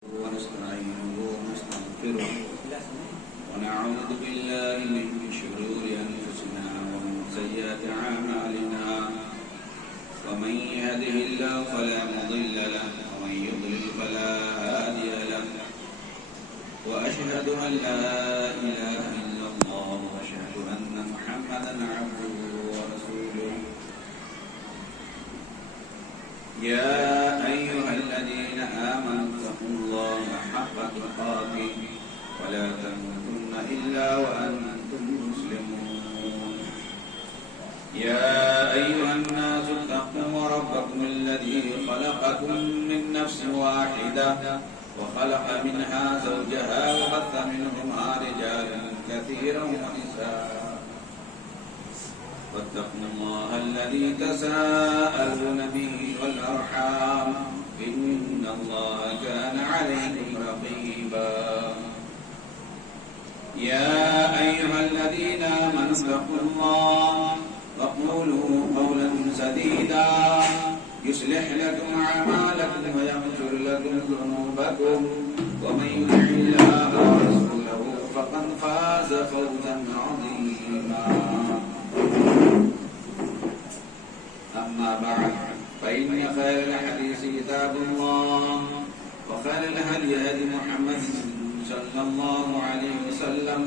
ونستعينه ونستغفره ونعوذ بالله من شرور أنفسنا ومن سيئات أعمالنا ومن يهده الله فلا مضل له ومن يضلل فلا هادي له وأشهد أن لا إله إلا الله وأشهد أن محمدا عبده ورسوله يا أيها الذين آمنوا اتقوا الله حق تقاته ولا تموتن إلا وأنتم مسلمون يا أيها الناس اتقوا ربكم الذي خلقكم من نفس واحدة وخلق منها زوجها وبث منهما رجالا كثيرا ونساء واتقوا الله الذي تساءلون به والأرحام إن الله كان عليكم رقيبا يا أيها الذين آمنوا اتقوا الله وقولوا قولا سديدا يصلح لكم أعمالكم ويغفر لكم ذنوبكم ومن يطع الله ورسوله فقد فاز فوزا عظيما أما بعد فإن خير الحديث كتاب الله وخير الهدي هدي محمد صلى الله عليه وسلم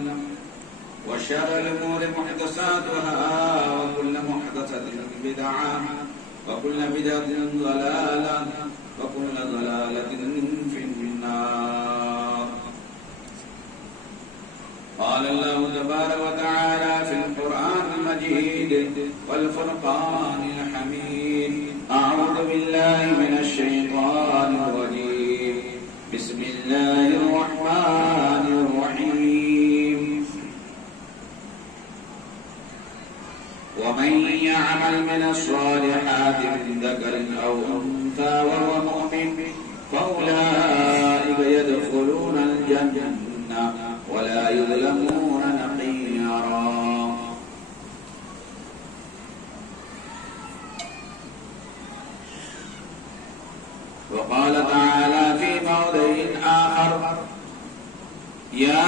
وشر الأمور محدثاتها وكل محدثة بدعة وكل بدعة ضلالة وكل ضلالة في النار. قال الله تبارك وتعالى في القرآن المجيد والفرقان الحميد أعوذ بالله من الشيطان الرجيم بسم الله الرحمن الرحيم ومن يعمل من الصالحات من ذكر أو أنثى وهو مؤمن فأولئك يدخلون الجنة ولا يظلمون نقيرا. وقال تعالى في موضع آخر يا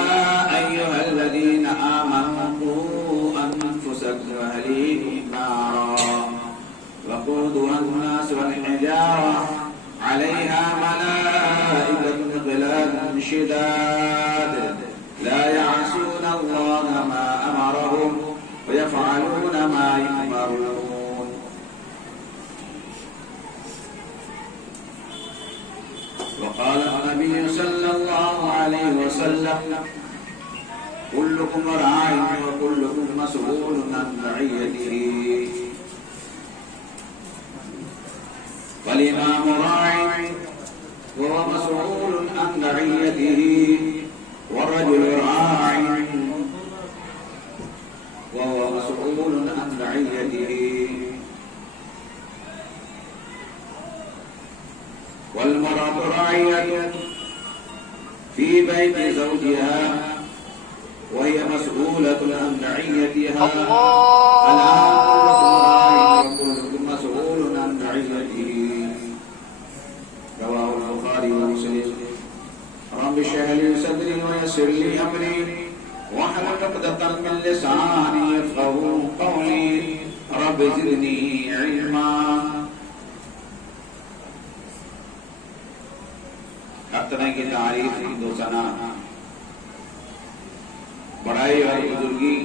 أيها الذين آمنوا قوا أنفسكم وأهليكم نارا وقودها الناس والحجارة عليها ملائكة غلاظ شداد لا يعصون الله ما أمرهم ويفعلون ما يؤمرون. وقال النبي صلى الله عليه وسلم كلكم راع وكلكم مسؤول عن رعيته والإمام راع وهو مسؤول عن رعيته والرجل راع وهو مسؤول عن رعيته والمرأة راعية في بيت زوجها وهي مسؤولة عن رعيتها. الآن كلكم راع وكلكم مسؤول عن رعيته. رواه البخاري ومسلم. رب اشرح لي صدري ويسر لي أمري واحلل عقدة من لساني يفقهوا قولي رب زدني علما. ہر طرح کی تعریف دو ثنا بڑائی اور بزرگی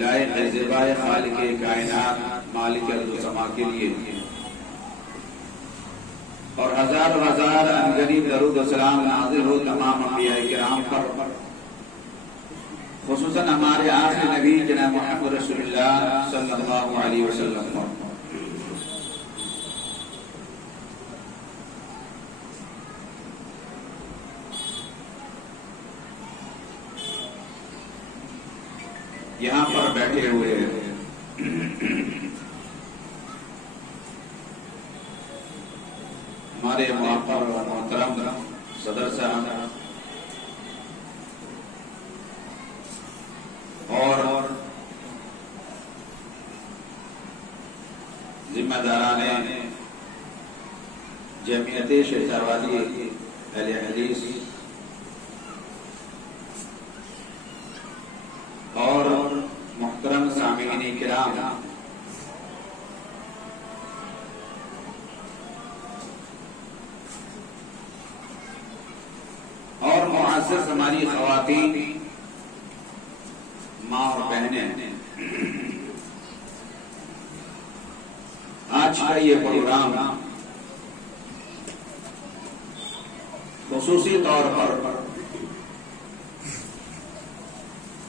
لائق ہے زیبائے خالق کائنات مالک ارض و سما کے لیے اور ہزار ہزار انگنی درود و سلام نازل ہو تمام انبیاء کرام پر خصوصاً ہمارے آخری نبی جناب محمد رسول اللہ صلی اللہ علیہ وسلم پر. یہاں پر بیٹھے ہوئے ہمارے معطر و محترم صدر صاحب اور ذمہ داران جمعیت شہزادی اہل حدیث اور محترم سامعین کرام، اور معزز ہماری خواتین، ماں اور بہنیں، آج کا یہ پروگرام خصوصی طور پر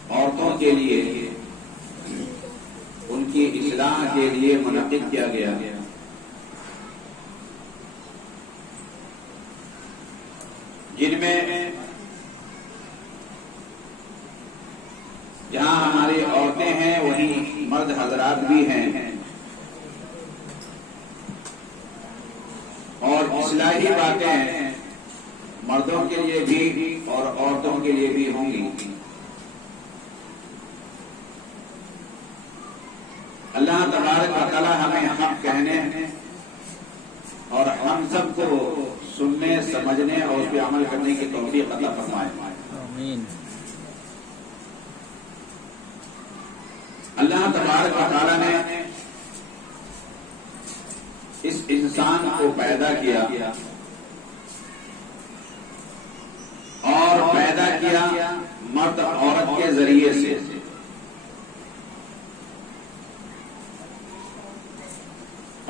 عورتوں کے لیے ان کی اصلاح کے لیے منعقد کیا گیا، جن میں جہاں ہماری عورتیں ہیں وہیں مرد حضرات بھی ہیں، اور اصلاحی باتیں مردوں کے لیے بھی اور عورتوں کے لیے بھی ہوں گی۔ اللہ تبارک و تعالی ہمیں حق کہنے اور ہم سب کو سننے، سمجھنے اور اس پہ عمل کرنے کی توفیق عطا فرمائے۔ آمین۔ اللہ تبارک و تعالی نے اس انسان کو پیدا کیا اور پیدا کیا مرد عورت کے ذریعے سے،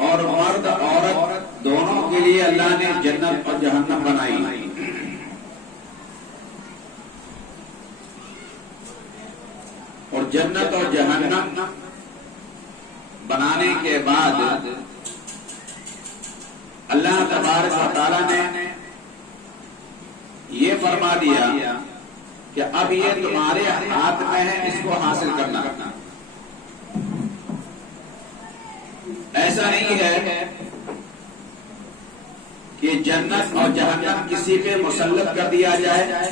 اور مرد عورت دونوں کے لیے اللہ نے جنت اور جہنم بنائی، اور جنت اور جہنم بنانے کے بعد اللہ تبارک و تعالی نے یہ فرما دیا کہ اب یہ تمہارے ہاتھ میں ہے، اس کو حاصل کرنا۔ ایسا نہیں ہے کہ جنت اور جہنم کسی پہ مسلط کر دیا جائے،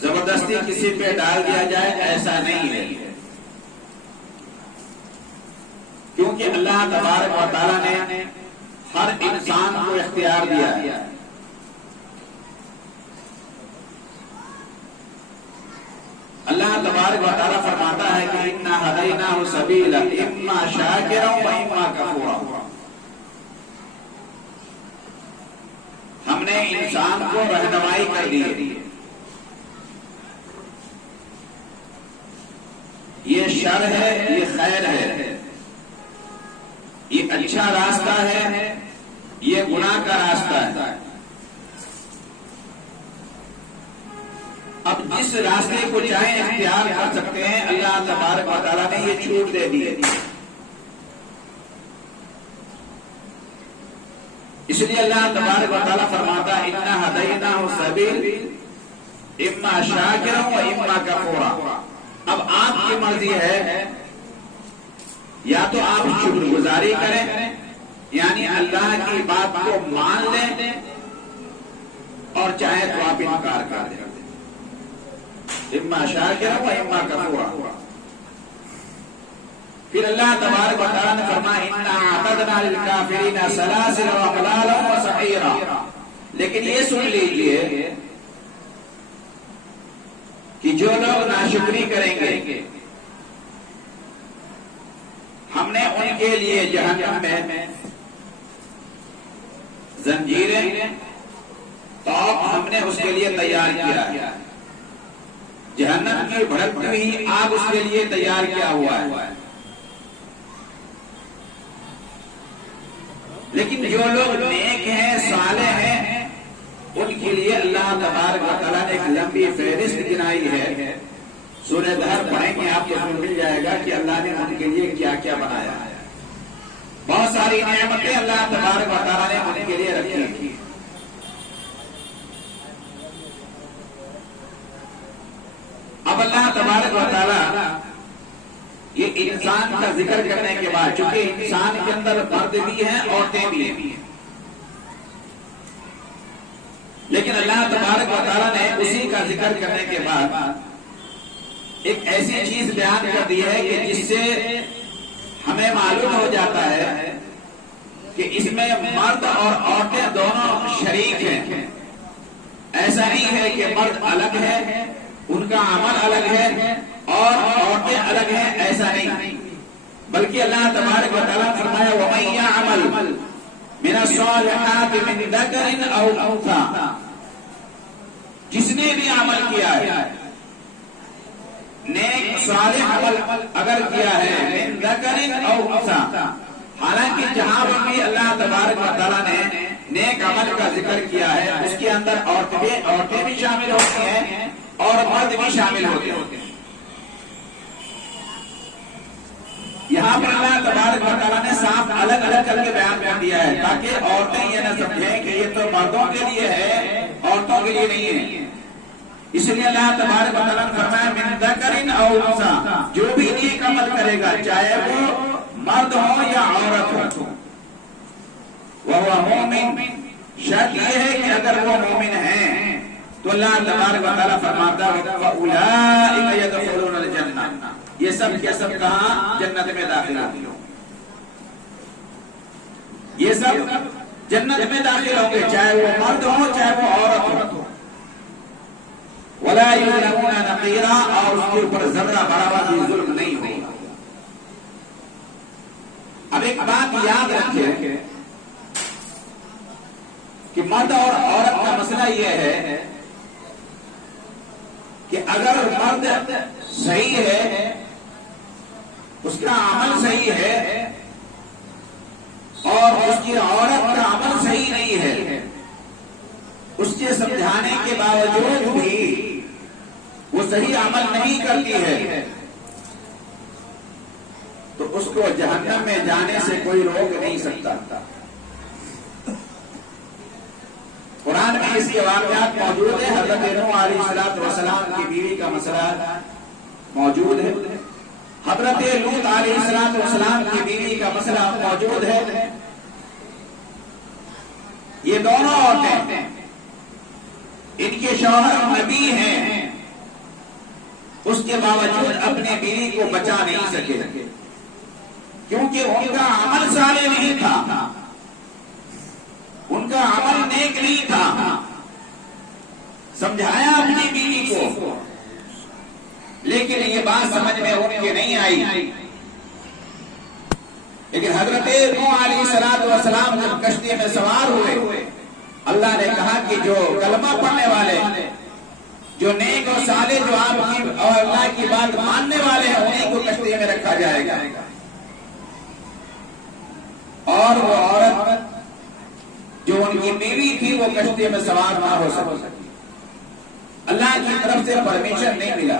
زبردستی کسی پہ ڈال دیا جائے، ایسا نہیں ہے، کیونکہ اللہ تبارک و تعالی نے ہر انسان کو اختیار دیا ہے۔ اللہ تبارک و تعالی فرماتا ہے کہ اِنَّا هَدَيْنَاهُ السَّبِيلَ إِمَّا شَاكِرًا وَإِمَّا كَفُورًا۔ ہم نے انسان کو رہنمائی کر دی، یہ شر ہے، یہ خیر ہے، یہ اچھا راستہ ہے، یہ گناہ کا راستہ ہے۔ اب جس راستے کو چاہیں اختیار کر سکتے ہیں، اللہ تبارک و تعالیٰ نے یہ چھوٹ دے دی ہے۔ اس لیے اللہ تبارک و تعالیٰ فرماتا ہے اِنَّا هَدَيْنَاهُ السَّبِيلَ إِمَّا شَاكِرًا وَإِمَّا كَفُورًا۔ اب آپ کی مرضی ہے، یا تو آپ شکر گزاری کریں، یعنی اللہ کی بات کو مان لیں، اور چاہے تو آپ انکار کر دیں، اما شاکرا و اما کفورا۔ پھر اللہ تبارک و تعالیٰ نے فرمایا انا اعتدنا للکافرین سلاسل واغلالا وسعیرا۔ لیکن یہ سن لیجئے کہ جو لوگ ناشکری کریں گے، ہم نے ان کے لیے جہنم میں زنجیریں، توق ہم نے اس کے لیے تیار کیا ہے، جہنم کی بھڑکتی ہوئی آگ اس کے لیے تیار کیا ہوا ہے۔ لیکن جو لوگ نیک ہیں، صالح ہیں، ان کے لیے اللہ تبارک و تعالیٰ نے ایک لمبی فہرست گنائی ہے۔ سورہ دہر پڑھیں گے آپ کو مل جائے گا کہ اللہ نے ان کے لیے کیا کیا بنایا ہے۔ بہت ساری نعمتیں اللہ تبارک و تعالیٰ نے ان کے لیے رکھی۔ اب اللہ تبارک و تعالیٰ یہ انسان کا ذکر کرنے کے بعد، چونکہ انسان کے اندر مرد بھی ہیں، عورتیں بھی ہیں، لیکن اللہ تبارک و تعالیٰ نے اسی کا ذکر کرنے کے بعد ایک ایسی چیز بیان کر دی ہے کہ جس سے ہمیں معلوم ہو جاتا ہے کہ اس میں مرد اور عورتیں دونوں شریک ہیں. ایسا نہیں ہے کہ مرد الگ ہے، ان کا عمل الگ ہے اور عورتیں الگ ہیں، ایسا نہیں، بلکہ اللہ تبارک و تعالیٰ نے فرمایا وَمَن يَعْمَلْ مِنَ الصَّالِحَاتِ مِن ذَكَرٍ أَوْ أُنثَىٰ، جس نے بھی عمل کیا ہے، نیک صالح عمل اگر کیا ہے، من ذکر او انثیٰ، حالانکہ جہاں بھی اللہ تبارک و تعالیٰ نے نیک عمل کا ذکر کیا ہے اس کے اندر عورتیں بھی شامل ہوتی ہیں اور مرد بھی شامل ہوتے ہیں. یہاں پر اللہ تبارک و تعالیٰ نے صاف الگ الگ کر کے بیان کر دیا ہے تاکہ عورتیں یہ نہ سمجھیں کہ یہ تو مردوں کے لیے ہے، عورتوں کے لیے نہیں ہے. اس لیے اللہ تبارک و تعالیٰ نے فرمایا من ذکر او انثیٰ، جو بھی نیک عمل کرے گا چاہے وہ مرد ہو یا عورت ہو، وہو مومن، شرط یہ ہے کہ اگر وہ مومن ہیں تو اللہ تبارک و تعالیٰ فرماتا ہے فَأُولَٰئِكَ يَدْخُلُونَ الْجَنَّةَ، یہ سب کے سب کہاں؟ جنت میں داخل ہوں گے. یہ سب جنت میں داخل ہوں گے چاہے وہ مرد ہو چاہے وہ عورت ہو. وَلَا يُظْلَمُونَ نَقِيرًا، اور اس کے اوپر ذرہ برابر بھی ظلم نہیں ہوگا. اب ایک بات یاد رکھیں کہ مرد اور عورت کا مسئلہ یہ ہے کہ اگر مرد صحیح ہے، اس کا عمل صحیح ہے اور اس کی عورت کا عمل صحیح نہیں ہے، اس کے سمجھانے کے باوجود بھی وہ صحیح عمل نہیں کرتی ہے، تو اس کو جہنم میں جانے سے کوئی روک نہیں سکتا. قرآن میں اس کے واقعات موجود ہیں. حضرت نوح علیہ السلام کی بیوی کا مسئلہ موجود ہے، حضرت لوط علیہ السلام کی بیوی کا مسئلہ موجود ہے. یہ دونوں عورتیں، ان کے شوہر نبی ہیں، اس کے باوجود اپنے بیوی کو بچا نہیں سکے کیونکہ ان کا عمل صالح نہیں تھا، ان کا عمل نیک نہیں تھا. سمجھایا اپنی بیوی کو لیکن یہ بات سمجھ میں ان کے نہیں آئی. لیکن حضرت نوح علیہ السلام جب کشتی میں سوار ہوئے، اللہ نے کہا کہ جو کلمہ پڑھنے والے، جو نیک اور صالح، جو آپ کی اور اللہ کی بات ماننے والے ہیں، انہیں کو کشتی میں رکھا جائے گا. اور وہ عورت جو ان کی بیوی تھی وہ کشتی میں سوار نہ ہو سکی. اللہ کی طرف سے پرمیشن نہیں ملا.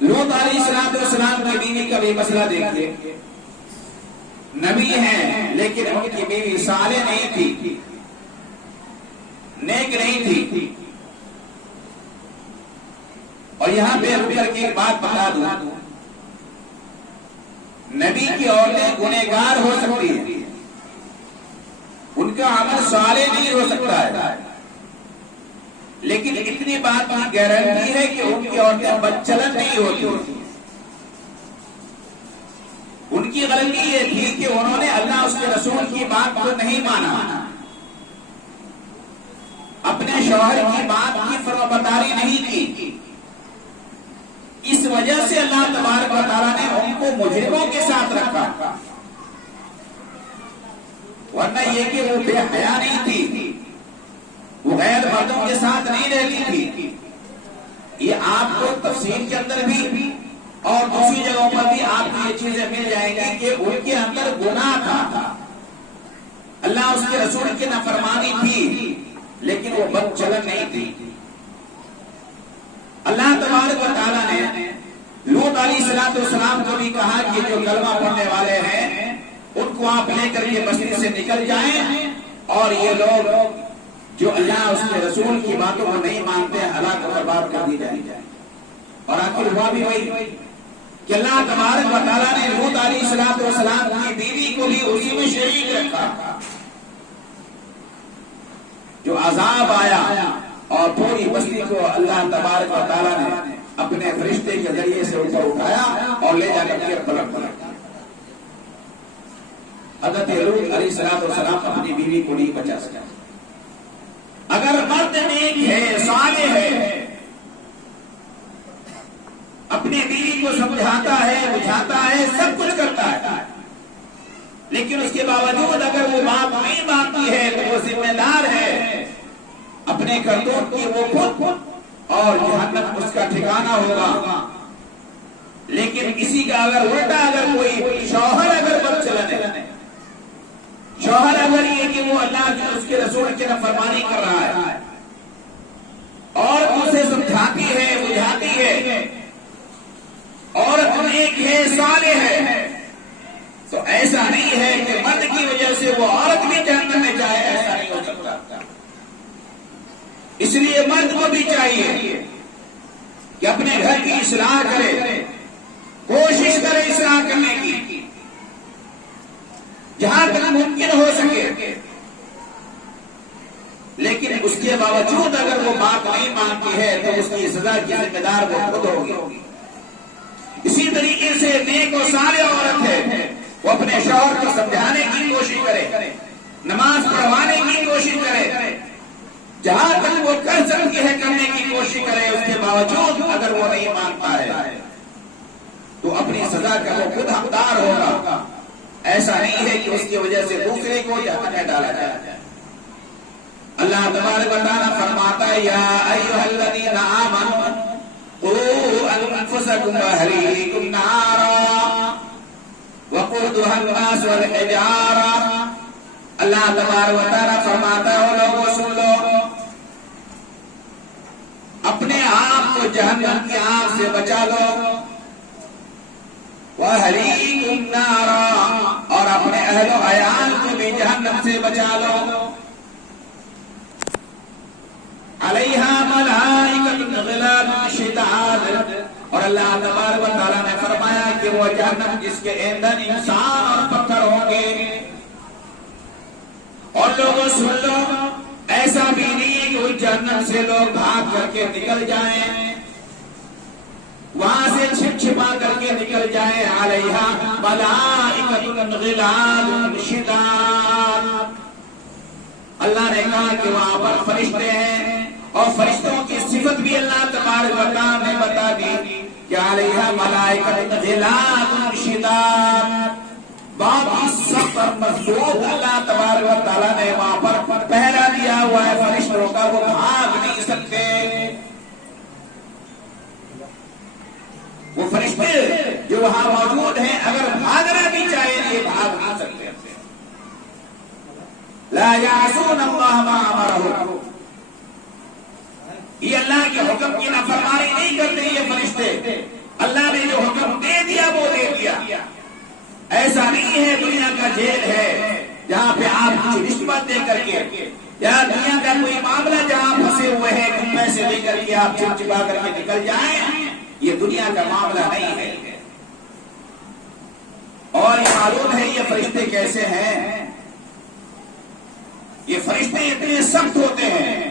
لوط علیہ السلام کی بیوی کا بھی مسئلہ دیکھیے. نبی ہیں لیکن ان کی بیوی صالح نہیں تھی، نیک نہیں تھی. اور یہاں پہ رک کر کے ایک بات بتا دوں، نبی کی عورتیں گنہگار ہو سکتی ہیں، ان کا عمل صالح نہیں ہو سکتا ہے، لیکن اتنی بات کی گارنٹی ہے کہ ان کی عورتیں بدچلن نہیں ہوتی. ان کی غلطی یہ تھی کہ انہوں نے اللہ اس کے رسول کی بات کو نہیں مانا، اپنے شوہر کی بات کی فرمانبرداری نہیں کی. اس وجہ سے اللہ تبارک و تعالیٰ نے ان کو مجرموں کے ساتھ رکھا، ورنہ یہ کہ وہ بے حیا نہیں تھی، وہ غیر مردوں کے ساتھ نہیں رہتی تھی. یہ آپ کو تفسیر کے اندر بھی اور دوسری جگہوں پر بھی آپ کو یہ چیزیں مل جائیں گی کہ ان کے اندر گناہ تھا، اللہ اس کے رسول کی نافرمانی تھی، لیکن وہ بد چلن نہیں تھی. اللہ تبارک و تعالیٰ نے لوط علیہ السلام کو بھی کہا کہ جو کلمہ پڑھنے والے ہیں ان کو آپ لے کر کے بستی سے نکل جائیں، اور یہ لوگ جو اللہ اس کے رسول کی باتوں کو نہیں مانتے ہیں ہلاک و برباد کر دی جائے. اور آخر ہوا بھی وہی کہ اللہ تبارک و تعالیٰ نے لوط علیہ السلام کی بیوی کو بھی اسی میں شریک رکھا. جو عذاب آیا اور پوری بستی کو اللہ تبارک و تعالیٰ نے اپنے فرشتے کے ذریعے سے اوپر اٹھایا اور لے جا کر کے پلٹ. حضرت لوط علیہ السلام اپنی بیوی کو نہیں بچا سکا. اگر مرد نیک ہے، صالح ہے، اپنی بیوی کو سمجھاتا ہے، بجھاتا ہے، سب کچھ کرتا ہے، لیکن اس کے باوجود اگر وہ بات نہیں مانتی ہے تو وہ ذمہ دار ہے اپنے کرتوت کی، وہ خود اور جہنم اس کا ٹھکانہ ہوگا. لیکن کسی کا اگر الٹا، اگر کوئی شوہر اگر بد چلن ہے، شوہر اگر یہ کہ وہ اللہ کے اس کے رسول کی نافرمانی کر رہا ہے اور اسے سمجھاتی ہے، بجھاتی ہے، عورت نیک ہے، صالح ہے، تو ایسا نہیں ہے کہ مرد کی وجہ سے وہ عورت بھی جہنم میں جائے، ایسا نہیں ہو سکتا. اس لیے مرد کو بھی چاہیے کہ اپنے گھر کی اصلاح کرے، کوشش کرے اصلاح کرنے کی جہاں تک ممکن ہو سکے. لیکن اس کے باوجود اگر وہ بات نہیں مانتی ہے تو اس کی سزا کی ذمہ دار وہ خود ہوگی. اسی طریقے سے نیک و صالح عورت ہے، وہ اپنے شوہر کو سمجھانے کی کوشش کرے، نماز پڑھوانے کی کوشش کرے، جہاں تک وہ کر سکتی ہے کرنے کی کوشش کرے. اس کے باوجود اگر وہ نہیں مانتا ہے تو اپنی سزا کا وہ خود حقدار ہوگا. ایسا نہیں ہے کہ اس کی وجہ سے دوسرے کو جہنم میں ڈالا جائے. اللہ تبارک و تعالیٰ فرماتا ہے یا ایھا الذین آمنوا قوا انفسکم واہلیکم نارا وقودها الناس والحجارہ. اللہ تبارک و تعالیٰ فرماتا ہے لوگوں سن لو، اپنے آپ کو جہنم کی آگ سے بچا لو، وَأَهْلِيكُمْ نَارًا، اور اپنے اہل و عیال کو بھی جہنم سے بچا لو. عَلَيْهَا مَلَائِكَةٌ غِلَاظٌ شِدَادٌ، اور اللہ تبارک و تعالیٰ نے فرمایا کہ وہ جہنم جس کے ایندھن انسان اور پتھر ہوں گے. اور لوگوں سن لو، ایسا بھی نہیں ہے کہ وہ جہنم سے لوگ بھاگ کر کے نکل جائیں، وہاں سے چھپ چھپا کر کے نکل جائے. علیہا ملائکۃ غلاظ شداد، اللہ نے کہا کہ وہاں پر فرشتے ہیں، اور فرشتوں کی صفت بھی اللہ تبارک و تعالیٰ نے بتا دی کہ علیہا ملائکۃ غلاظ شداد، بہت ہی سخت اور مضبوط اللہ تبارک و تعالیٰ نے وہاں پر پہرا دیا ہوا ہے فرشتوں کا، وہ بھاگ نہیں سکتے. وہ فرشتے جو وہاں موجود ہیں اگر بھاگنا بھی چاہیں یہ بھاگ نہیں سکتے. لا یعصون اللہ ما امرہم، یہ اللہ کے حکم کی نافرمانی نہیں کرتے یہ فرشتے. اللہ نے جو حکم دے دیا وہ دے دیا. ایسا نہیں ہے دنیا کا جیل ہے جہاں پہ آپ کچھ رشوت دے کر کے، یا دنیا کا کوئی معاملہ جہاں پھنسے ہوئے ہیں کچھ پیسے دے کر کے آپ چھپ چھپا کر کے نکل جائیں. یہ دنیا کا معاملہ نہیں ہے. اور یہ معلوم ہے یہ فرشتے کیسے ہیں. یہ فرشتے اتنے سخت ہوتے ہیں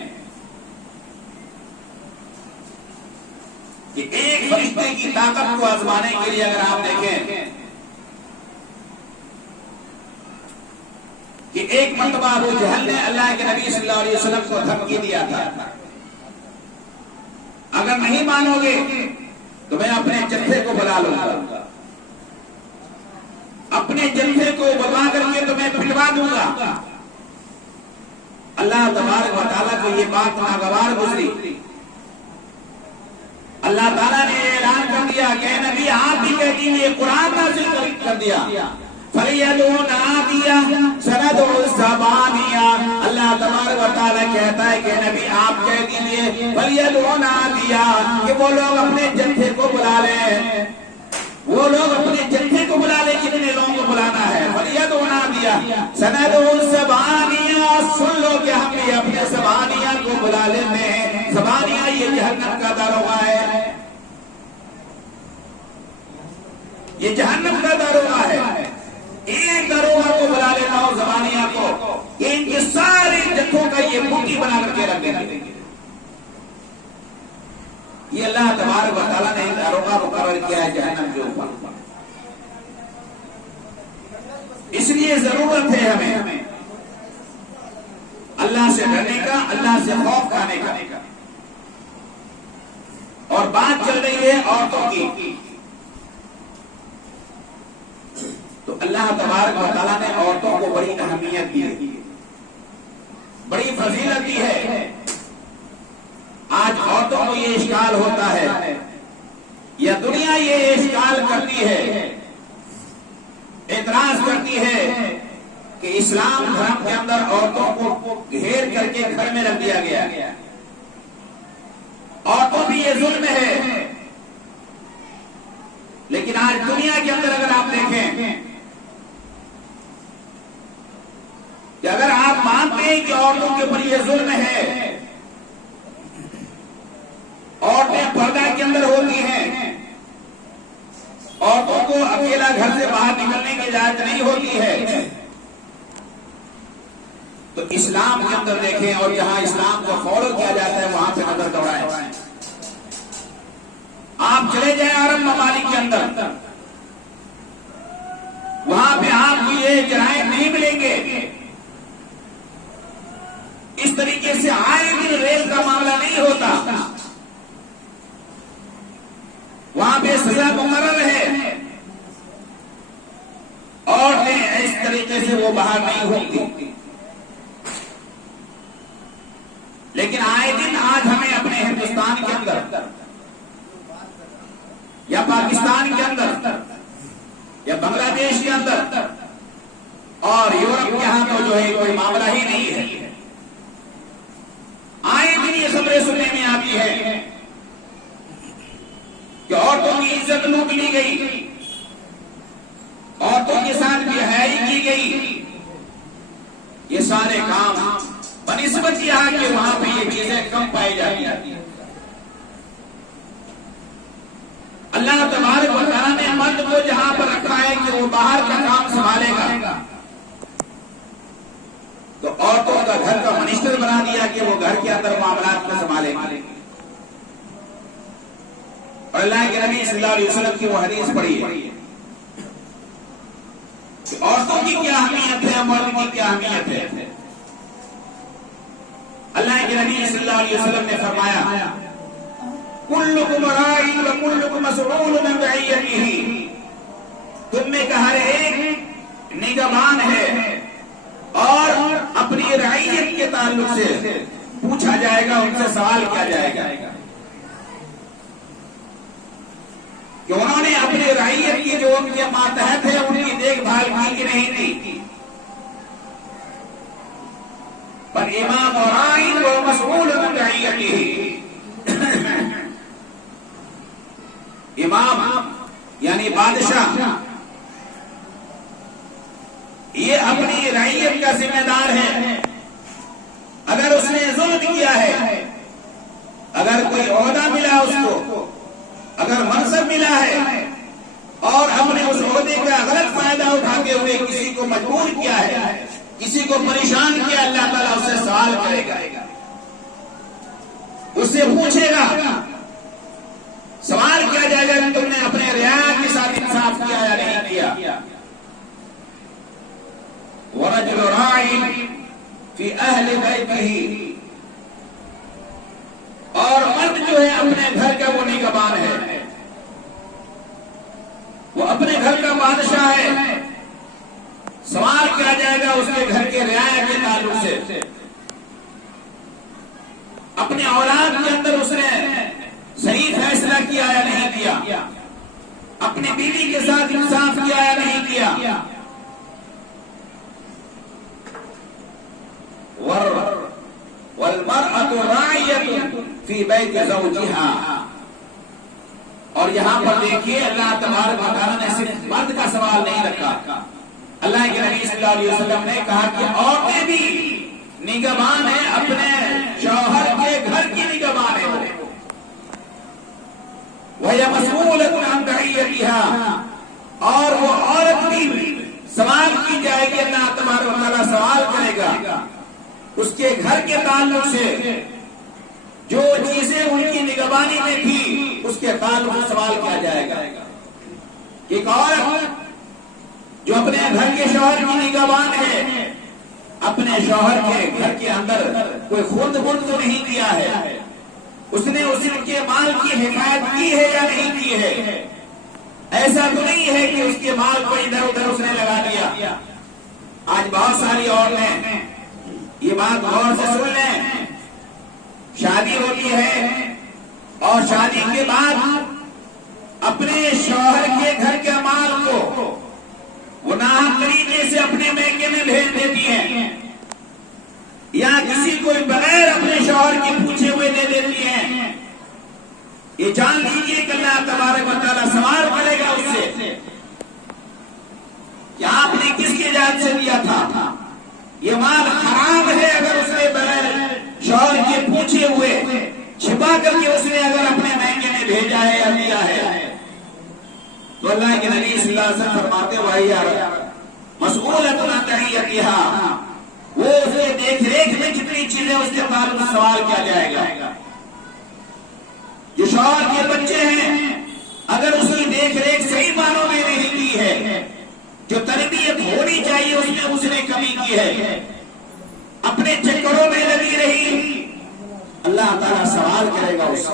کہ ایک فرشتے کی طاقت کو آزمانے کے لیے اگر آپ دیکھیں کہ ایک مرتبہ ابو جہل نے اللہ کے نبی صلی اللہ علیہ وسلم کو دھمکی دیا تھا، اگر نہیں مانو گے تو میں اپنے جتھے کو بلا لوں گا، اپنے جتھے کو بلا کر کے تو میں پھلوا دوں گا. اللہ تبارک و تعالیٰ کو یہ بات ناگوار گزری. اللہ تعالیٰ نے اعلان کر دیا کہ نبی آپ بھی کہہ دیجیے، قرآن نازل کر دیا فَلْيَدْعُ نَادِيَهُ سَنَدْعُ الزَّبَانِيَةَ. اللہ تبارک و تعالیٰ کہتا ہے کہ نبی آپ کہہ دیجیے فَلْيَدْعُ نَادِيَهُ، کہ وہ لوگ اپنے جتھے کو بلا لیں، وہ لوگ اپنے جتھے کو بلا لیں جتنے لوگوں کو بلانا ہے. فَلْيَدْعُ نَادِيَهُ سَنَدْعُ الزَّبَانِيَةَ، سن لو کہ ہم بھی اپنے زبانیہ کو بلا لیتے ہیں. زبانیہ یہ جہنم کا داروغہ ہے، یہ جہنم کا داروغہ ہے. ایک داروغہ کو بلا لیتا ہوں زبانیہ کو، یہ ان کے سارے جتھوں کا یہ بوٹی بنا کر کے رکھ دیں گے. یہ اللہ تبارک و تعالیٰ نے داروغہ مقرر کیا ہے جہنم کے اوپر. اس لیے ضرورت ہے ہمیں اللہ سے ڈرنے کا، اللہ سے خوف کھانے کا۔ اور بات چل رہی ہے عورتوں کی، تو اللہ تبارک و تعالیٰ نے عورتوں کو بڑی اہمیت دی ہے، بڑی فضیلت دی ہے۔ آج عورتوں کو یہ اشکال ہوتا ہے یا دنیا یہ اشکال کرتی ہے، اعتراض کرتی ہے کہ اسلام دھرم کے اندر عورتوں کو گھیر کر کے گھر میں رکھ دیا گیا، عورتوں بھی یہ ظلم ہے۔ لیکن آج دنیا کے اندر اگر آپ دیکھیں کہ اگر آپ مانتے ہیں کہ عورتوں کے اوپر یہ ظلم ہے، عورتیں پردہ کے اندر ہوتی ہیں، عورتوں کو اکیلا گھر سے باہر نکلنے کی اجازت نہیں ہوتی ہے، تو اسلام کے اندر دیکھیں اور جہاں اسلام کو فالو کیا جاتا ہے وہاں پہ نظر دوڑائیں۔ آپ چلے جائیں عرب ممالک کے اندر، وہاں پہ آپ کو یہ جرائم نہیں ملیں گے۔ اس طریقے سے آئے دن ریل کا معاملہ نہیں ہوتا، وہاں پہ سزا مقرر ہے، عورتیں اس طریقے سے وہ باہر نہیں ہوتی۔ لیکن آئے دن آج ہمیں اپنے ہندوستان کے اندر یا پاکستان کے اندر یا بنگلہ دیش کے اندر اور یورپ کے ہاں تو جو ہے کوئی معاملہ ہی نہیں ہے، آئے دن یہ خبریں سننے میں آتی ہے کہ عورتوں کی عزت لوٹ لی گئی، عورتوں کے ساتھ بے حیائی کی گئی۔ یہ سارے کام بنسبت یہاں کہ وہاں پہ یہ چیزیں کم پائی جاتی ہیں۔ اللہ تبارک و تعالیٰ نے مرد کو جہاں پر رکھا ہے کہ وہ باہر کا کام سنبھالے گا، تو عورتوں کا گھر کا منسٹر بنا دیا کہ وہ گھر کے اندر معاملات کو سنبھالے گا۔ اور اللہ کے نبی صلی اللہ علیہ وسلم کی وہ حدیث پڑھی ہے کہ عورتوں کی کیا اہمیت ہے، مرد کی کیا اہمیت ہے۔ اللہ کے نبی صلی اللہ علیہ وسلم نے فرمایا کلکم راعٍ وکلکم مسئول عن رعیتہ، تم میں کا ہر ایک نگہبان ہے اور اپنی رعیت کے تعلق سے پوچھا جائے گا، ان سے سوال کیا جائے گا کہ انہوں نے اپنی رعیت کی جو ان کے ماتحت ہے ان کی دیکھ بھال کی کہ نہیں کی۔ پر امام راعٍ و مسئول عن رعیتہ، امام یعنی بادشاہ یہ اپنی رعیت کا ذمہ دار ہے۔ اگر اس نے ظلم کیا ہے، اگر کوئی عہدہ ملا اس کو، اگر منصب ملا ہے اور ہم نے اس عہدے کا غلط فائدہ اٹھاتے ہوئے کسی کو مجبور کیا ہے، کسی کو پریشان کیا، اللہ تعالیٰ اس سے سوال کرے گا، اس سے پوچھے گا، سوال کیا جائے گا کہ تم نے اپنے رعایا کے ساتھ انصاف کیا یا نہیں کیا۔ وَرَجُلُ رَاعٍ فِي أَهْلِ بَيْتِهِ، اور مرد جو ہے اپنے گھر کا وہ نگہبان ہے، وہ اپنے گھر کا بادشاہ ہے، سوال کیا جائے گا اس کے گھر کے رعایا کے تعلق سے۔ اپنے اولاد کے اندر اس نے صحیح فیصلہ کیا یا نہیں کیا، اپنی بیوی کے ساتھ انصاف کیا یا نہیں کیا۔ وَالْمَرْأَةُ رَاعِيَةٌ فِي بَيْتِ زَوْجِهَا، اور یہاں پر دیکھیے اللہ تبارک و تعالیٰ نے صرف مرد کا سوال نہیں رکھا، اللہ کے نبی صلی اللہ علیہ وسلم نے کہا کہ عورتیں بھی نگہبان ہیں، اپنے شوہر کے گھر کی نگہبان ہیں، وَهِيَ مَسْئُولَةٌ عَنْ رَعِيَّتِهَا، اور وہ عورت بھی سوال کی جائے گی، اللہ تبارک و تعالیٰ سوال کرے گا اس کے گھر کے تعلق سے، جو چیزیں ان کی نگہبانی میں تھی اس کے تعلق سے سوال کیا جائے گا۔ ایک عورت جو اپنے گھر کے شوہر کی نگہبان ہے، اپنے شوہر کے گھر کے اندر کوئی خود بند تو نہیں کیا ہے، اس نے اس کے مال کی حفاظت کی ہے یا نہیں کی ہے؟ ایسا تو نہیں ہے کہ اس کے مال کو ادھر ادھر اس نے لگا دیا۔ آج بہت ساری عورتیں، یہ بات غور سے سن لیں، شادی ہوتی ہے اور شادی کے بعد اپنے شوہر کے گھر کے مال کو گناہ طریقے سے اپنے میکے میں بھیج دیتی ہیں، یا کسی کو بغیر اپنے شوہر کی پوچھے ہوئے دے دیتی ہیں۔ یہ جان لیجیے کہ اللہ تبارک و تعالیٰ سوال کرے گا اس سے کہ آپ نے کس کی اجازت سے دیا تھا؟ یہ مال حرام ہے اگر اس نے بغیر شوہر کے پوچھے ہوئے چھپا کر کے اس نے اگر اپنے میکے میں بھیجا ہے یا دیا ہے، تو اللہ کے نبی صلی اللہ علیہ وسلم فرماتے وَهِيَ مَسْئُولَةٌ عَنْ تَحِيَّتِهَا، وہ اس کے دیکھ ریکھ میں کتنی چیزیں اس کے تعلق سوال کیا جائے گا۔ جو شوہر کے بچے ہیں، اگر اس کی دیکھ ریکھ صحیح معنوں میں نہیں کی ہے، جو تربیت ہونی چاہیے اس میں اس نے کمی کی ہے، اپنے چکروں میں لگی رہی، اللہ تعالیٰ سوال کرے گا اس سے۔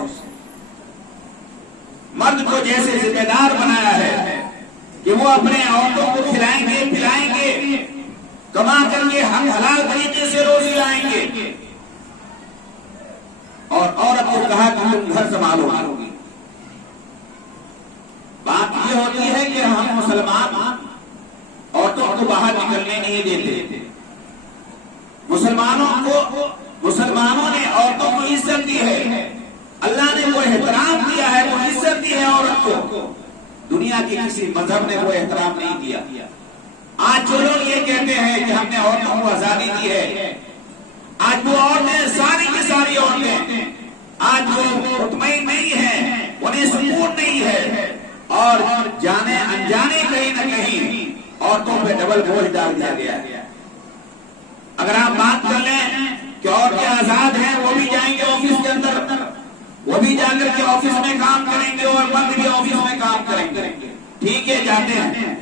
مرد کو جیسے ذمہ دار بنایا ہے کہ وہ اپنے عورتوں کو کھلائیں گے پلائیں گے، کما کر کے ہم حلال طریقے سے روزی لائیں گے، اور عورت کو کہا کہ تم گھر سنبھالو گی۔ بات یہ ہوتی ہے کہ ہم مسلمان عورتوں کو باہر نکلنے نہیں دیتے، مسلمانوں نے عورتوں کو عزت دی ہے، اللہ نے وہ احترام دیا ہے، وہ عزت دی ہے عورت کو، دنیا کے کسی مذہب نے وہ احترام نہیں دیا۔ آج جو لوگ یہ کہتے ہیں کہ ہم نے عورتوں کو آزادی دی ہے، آج وہ عورتیں ساری کی ساری عورتیں آج وہ مطمئن نہیں ہیں، انہیں سکون نہیں ہے، اور جانے انجانے کہیں نہ کہیں عورتوں پہ ڈبل بوجھ ڈال دیا گیا ہے۔ اگر آپ بات کر لیں کہ عورتیں آزاد ہیں، وہ بھی جائیں گے آفس کے اندر، وہ بھی جا کر کے آفس میں کام کریں گے، اور مرد بھی آفس میں کام کریں گے، ٹھیک ہے جاتے ہیں،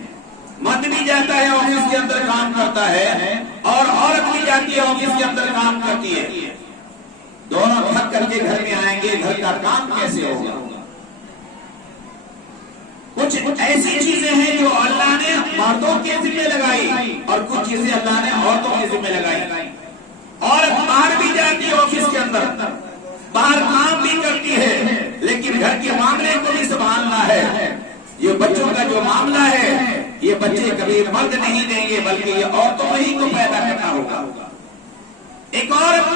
مرد بھی جاتا ہے آفس کے اندر کام کرتا ہے، اور عورت بھی جاتی ہے آفس کے اندر کام کرتی ہے، دونوں تھک کر کے گھر میں آئیں گے، گھر کا کام کیسے ہوگا؟ کچھ ایسی چیزیں ہیں جو اللہ نے مردوں کے ذمہ لگائی، اور کچھ چیزیں اللہ نے عورتوں کے ذمہ لگائی۔ عورت باہر بھی جاتی ہے آفس کے اندر، باہر کام بھی کرتی ہے، لیکن گھر کے معاملے کو بھی سنبھالنا ہے۔ یہ بچوں کا جو معاملہ ہے، یہ بچے کبھی مرد نہیں دیں گے، بلکہ یہ عورتوں ہی کو پیدا کرنا ہوگا۔ ایک عورت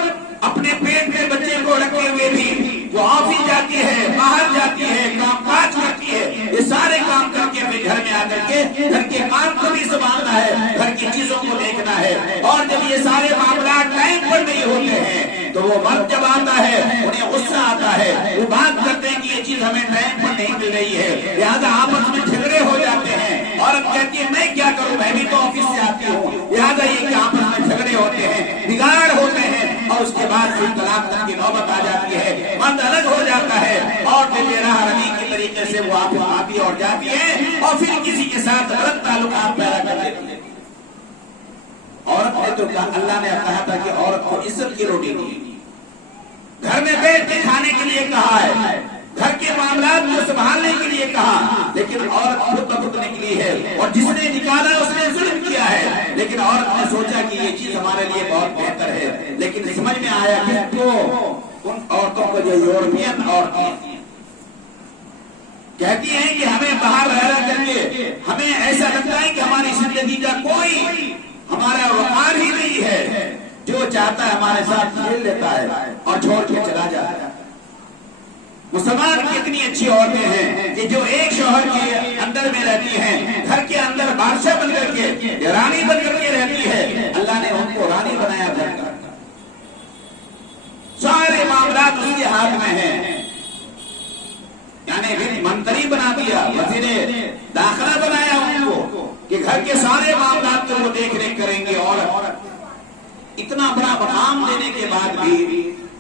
اپنے پیٹ میں بچے کو رکھے ہوئے بھی جو آفس جاتی ہے، باہر جاتی ہے، کام کاج کرتی ہے، یہ سارے کام کر کے اپنے گھر میں آ کر کے گھر کے کام کو بھی سنبھالنا ہے، گھر کی چیزوں کو دیکھنا ہے، اور جب یہ سارے معاملات ٹائم پر نہیں ہوتے ہیں تو وہ مرد جب آتا ہے انہیں غصہ آتا ہے، وہ بات کرتے ہیں کہ یہ چیز ہمیں ٹائم پر نہیں مل رہی ہے، لہذا آپس میں جھگڑے ہو جاتے ہیں، عورت کہتی ہے میں کیا کروں، میں بھی تو آفس سے آتی ہوں، لہذا یہ کہ آپس میں جھگڑے ہوتے ہیں، بگاڑ ہوتے ہیں، اور اس کے بعد پھر طلاق تک کی نوبت آ جاتی ہے، مرد الگ ہو جاتا ہے، اور پھر راہ رمی کے طریقے سے وہ آپس آتی اور جاتی ہے، اور پھر کسی کے ساتھ غلط تعلقات پیدا کر دیتی ہے۔ عورت نے تو اللہ نے کہا تھا کہ عورت کو عزت کی روٹی دی، گھر میں بیٹھ کے کھانے کے لیے کہا ہے، گھر کے معاملات کو سنبھالنے کے لیے کہا، لیکن عورت خود بخود نکلی ہے، اور جس نے نکالا اس نے ظلم کیا ہے، لیکن عورت نے سوچا کہ یہ چیز ہمارے لیے بہت بہتر ہے، لیکن سمجھ میں آیا کہ تو ان عورتوں کو جو یورپین عورتیں کہتی ہیں کہ ہمیں باہر رہ کر کے ہمیں ایسا لگتا ہے کہ ہماری زندگی کا کوئی ہمارا وقار ہی نہیں ہے، جو چاہتا ہے ہمارے ساتھ کھیل لیتا ہے اور چھوڑ کے چلا جاتا ہے۔ مسلمان کتنی اچھی عورتیں ہیں کہ جو ایک شوہر کے اندر میں رہتی ہیں، گھر کے اندر بادشاہ بن کر کے، رانی بن کر کے رہتی ہے، اللہ نے ان کو رانی بنایا گھر کا، سارے معاملات اس کے ہاتھ میں ہیں، یعنی منتری بنا دیا، وزیر داخلہ بنایا ان کو کہ گھر کے سارے معاملات کو وہ دیکھ ریکھ کریں گے، اور اتنا بڑا مقام دینے کے بعد بھی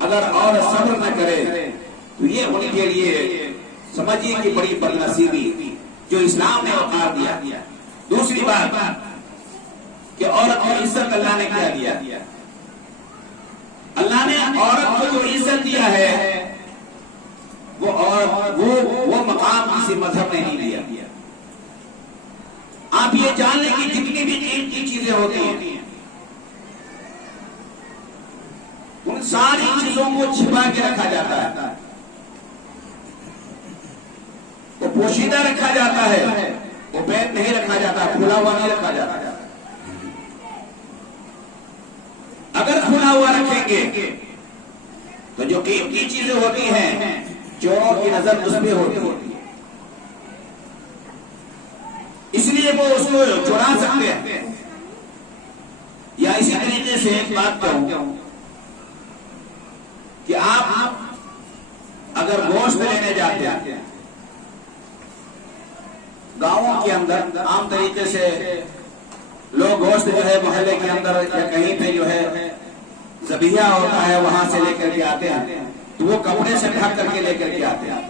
اگر عورت صبر نہ کرے تو یہ ان کے لیے سمجھیے کہ بڑی بدنصیبی جو اسلام نے وقار دیا۔ دوسری بات کہ عورت کو عزت اللہ نے کیا دیا؟ اللہ نے عورت کو جو عزت دیا ہے وہ مقام کسی مذہب نے نہیں دیا۔ آپ یہ جان لیں کہ جتنی بھی قیمتی چیزیں ہوتی ہیں ان ساری چیزوں کو چھپا کے رکھا جاتا ہے، وہ پوشیدہ رکھا جاتا ہے، وہ بیت نہیں رکھا جاتا، کھلا ہوا نہیں رکھا جاتا۔ اگر کھلا ہوا رکھیں گے تو جو قیمتی چیزیں ہوتی ہیں چوروں کی نظر اس پہ ہوتی ہے، اس لیے وہ اس کو چرا سکتے ہیں۔ یا اسی طریقے سے ایک بات کہوں کہ آپ اگر گوشت لینے جاتے ہیں گاؤں کے اندر، عام طریقے سے لوگ گوشت جو ہے محلے کے اندر یا کہیں پہ جو ہے ذبیحہ ہوتا ہے وہاں سے لے کر کے آتے ہیں، تو وہ کپڑے سے ڈھک کر کے لے کر کے آتے ہیں۔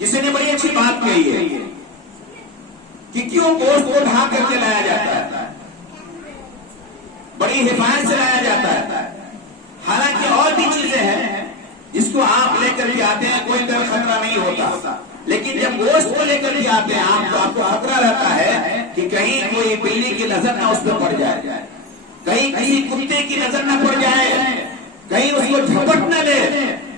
کسی نے بڑی اچھی بات کہی ہے کہ کیوں گوشت کو ڈھانپ کر کے لایا جاتا ہے، بڑی حفاظت سے لایا جاتا ہے، حالانکہ اور بھی چیزیں ہیں جس کو آپ لے کر کے آتے ہیں کوئی ڈر خطرہ نہیں ہوتا، لیکن جب گوشت کو لے کر کے آتے ہیں آپ کو خطرہ رہتا ہے کہ کہیں کوئی بلی کی نظر نہ اس پہ پڑ جائے، کہیں کسی کتے کی نظر نہ پڑ جائے، کہیں اس کو جھپٹ نہ لے،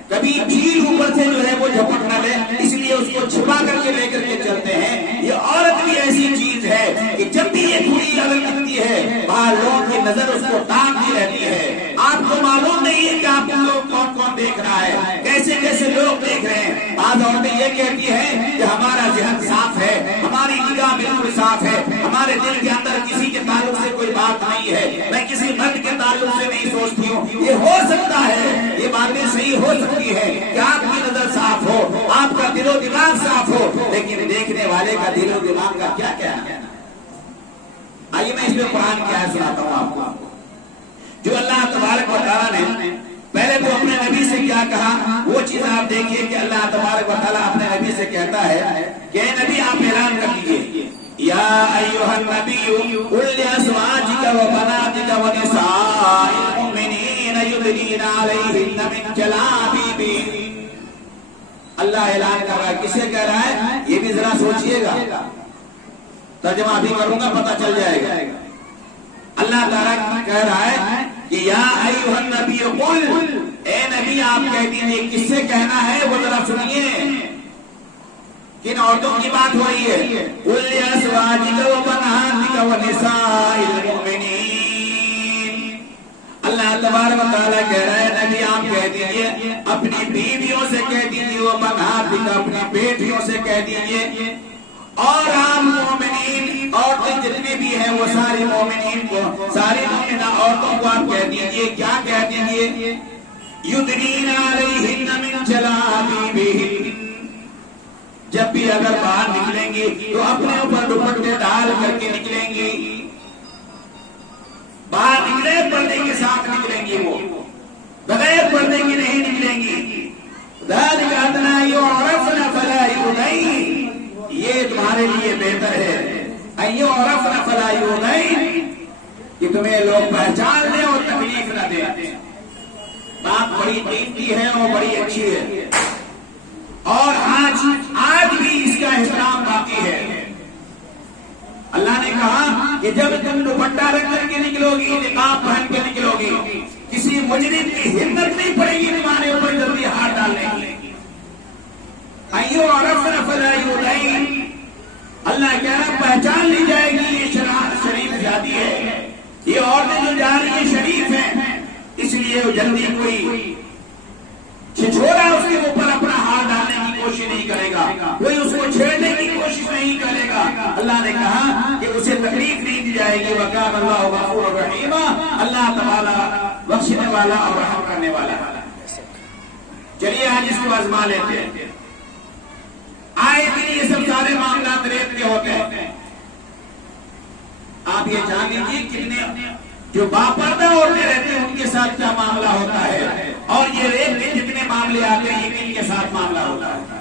کبھی چیل اوپر سے جو ہے وہ جھپٹ نہ لے، اس لیے اس کو چھپا کر کے لے کر کے چلتے ہیں۔ یہ عورت بھی ایسی چیز ہے کہ جب بھی یہ کھلی اگر کرتی ہے باہر لوگوں کی نظر اس کو ٹانگتی رہتی ہے۔ آپ کو معلوم نہیں ہے کہ آپ کو لوگ کون کون دیکھ رہا ہے، کیسے کیسے لوگ دیکھ رہے ہیں۔ بعض عورتیں یہ کہتی ہیں کہ ہمارا ذہن صاف ہے، ہماری نگاہ بالکل صاف ہے، ہمارے دل کے اندر کسی کے تعلق سے کوئی بات نہیں ہے، میں کسی مرد کے تعلق سے نہیں سوچتی ہوں۔ یہ ہو سکتا ہے، یہ باتیں صحیح ہو سکتی ہے کہ آپ کی نظر صاف ہو، آپ کا دل و دماغ صاف ہو، لیکن دیکھنے والے کا دل و دماغ کا کیا کہنا ہے؟ آئیے میں اس میں قرآن کی آیت سناتا ہوں آپ کو، جو اللہ تبارک و تعالیٰ نے پہلے تو اپنے نبی سے کیا کہا وہ چیز آپ دیکھیے کہ اللہ تبارک و تعالیٰ اپنے نبی سے کہتا ہے کہ اے نبی آپ اعلان کر دیجئے، یا ایھا النبی قل لازواجک و بناتک و نساء المؤمنین یدنین علیہن من جلابیبہن۔ اللہ اعلان کر رہا ہے، کسے کہہ رہا ہے؟ یہ بھی ذرا سوچئے گا، ترجمہ بھی کروں گا پتہ چل جائے گا۔ اللہ تعالیٰ کہہ رہا ہے کہ یا ایھا النبی قل، اے نبی آپ کہہ دیجئے، کس سے کہنا ہے وہ ذرا سنیے، کن عورتوں کی بات ہو رہی ہے؟ قل لازواجک و بناتک و نساء المؤمنین۔ اللہ تبارک و تعالیٰ کہہ رہا ہے نبی آپ کہہ دیجئے، اپنی بیویوں سے کہہ دیجئے، و بناتک اپنی بیٹیوں سے کہہ دیجئے، اور آپ مومنین عورتیں جتنی بھی ہیں وہ ساری مومنین کو، ساری مومنہ عورتوں کو آپ کہہ دیجئے، کیا کہہ دیجئے؟ یدنین علیہن من جلابیبہن، جب بھی اگر باہر نکلیں گی تو اپنے اوپر دوپٹے ڈال کر کے نکلیں گی، باہر نکلے پردے کے ساتھ نکلیں گی، وہ بغیر پردے کی نہیں نکلیں گی۔ ذالک ادنیٰ یعرفن فلا یؤذین، یہ تمہارے لیے بہتر ہے، ان یعرفن فلا یؤذین، کہ تمہیں لوگ پہچان لیں اور تکلیف نہ دیں۔ بات بڑی قیمتی ہے اور بڑی اچھی ہے، اور آج بھی اس کا احترام باقی ہے۔ اللہ نے کہا کہ جب تم دوپٹہ رکھ کر کے نکلو گی، نقاب پہن کے نکلو گی، کسی مجرم کی ہمت نہیں پڑے گی تمہارے اوپر جلدی ہاتھ ڈالنے کی۔ ایو عرفنا فلا یؤذین، اللہ کہہ رہا پہچان لی جائے گی یہ شریف زیادی ہے، یہ عورتیں جو جا رہی ہیں شریف ہیں، اس لیے وہ جلدی کوئی چھچھوڑا اس کے اوپر اپنا ہاتھ ڈالنے کی کوشش نہیں کرے گا، کوئی اس کو چھیڑنے کی کوشش نہیں کرے گا۔ اللہ نے کہا کہ اسے تکلیف نہیں دی جائے گی، وَكَانَ اللَّهُ غَفُورًا رَحِيمًا، اللہ تعالیٰ بخشنے والا اور رحم کرنے والا ہے۔ چلیے آج اس کو آزما لیتے ہیں۔ آئے دن یہ سب سارے معاملات ریپ کے ہوتے ہیں، آپ یہ جان لیجیے کتنے جو باپردہ عورتیں رہتے ہیں ان کے ساتھ کیا معاملہ ہوتا ہے، اور یہ ریپ کے جتنے معاملے آتے ہیں یہ کن کے ساتھ معاملہ ہوتا ہے۔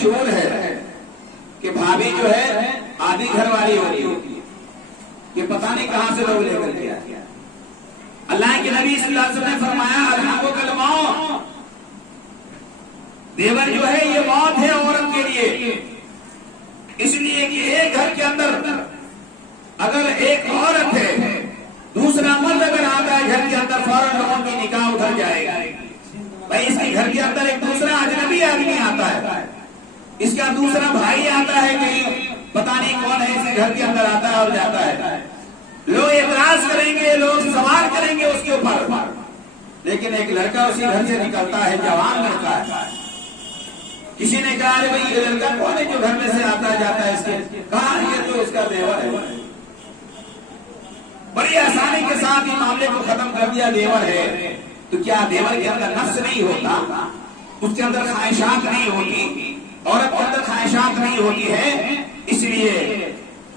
مشہور ہے کہ بھابھی جو ہے آدھی گھر والی ہوتی ہے، کہ پتہ نہیں کہاں سے لوگ لے کر کے آتے ہیں۔ اللہ کے نبی صلی اللہ علیہ وسلم نے فرمایا الحاق الموت، دیور جو ہے یہ موت ہے عورت کے لیے، اس لیے کہ ایک گھر کے اندر اگر ایک عورت ہے، دوسرا مرد اگر آتا ہے گھر کے اندر، فوراً لوگوں کی نکاح ادھر جائے گا۔ بھائی اس کے گھر کے اندر ایک دوسرا اجنبی آدمی آتا ہے، اس کا دوسرا بھائی آتا ہے، کہیں پتہ نہیں کون ہے، اس کے گھر کے اندر آتا ہے اور جاتا ہے، لوگ اعتراض کریں گے، لوگ سوال کریں گے اس کے اوپر۔ لیکن ایک لڑکا اسی گھر سے نکلتا ہے، جوان لڑکا ہے، کسی نے کہا ارے بھائی یہ لڑکا کون ہے جو گھر میں سے آتا جاتا ہے، اس کے کہا یہ تو اس کا دیور ہے۔ بڑی آسانی کے ساتھ یہ معاملے کو ختم کر دیا، دیور ہے تو کیا دیور کے اندر نفس نہیں ہوتا، اس کے اندر خواہشات نہیں ہوتی، عورت کے اندر خواہشات نہیں ہوتی ہے؟ اس لیے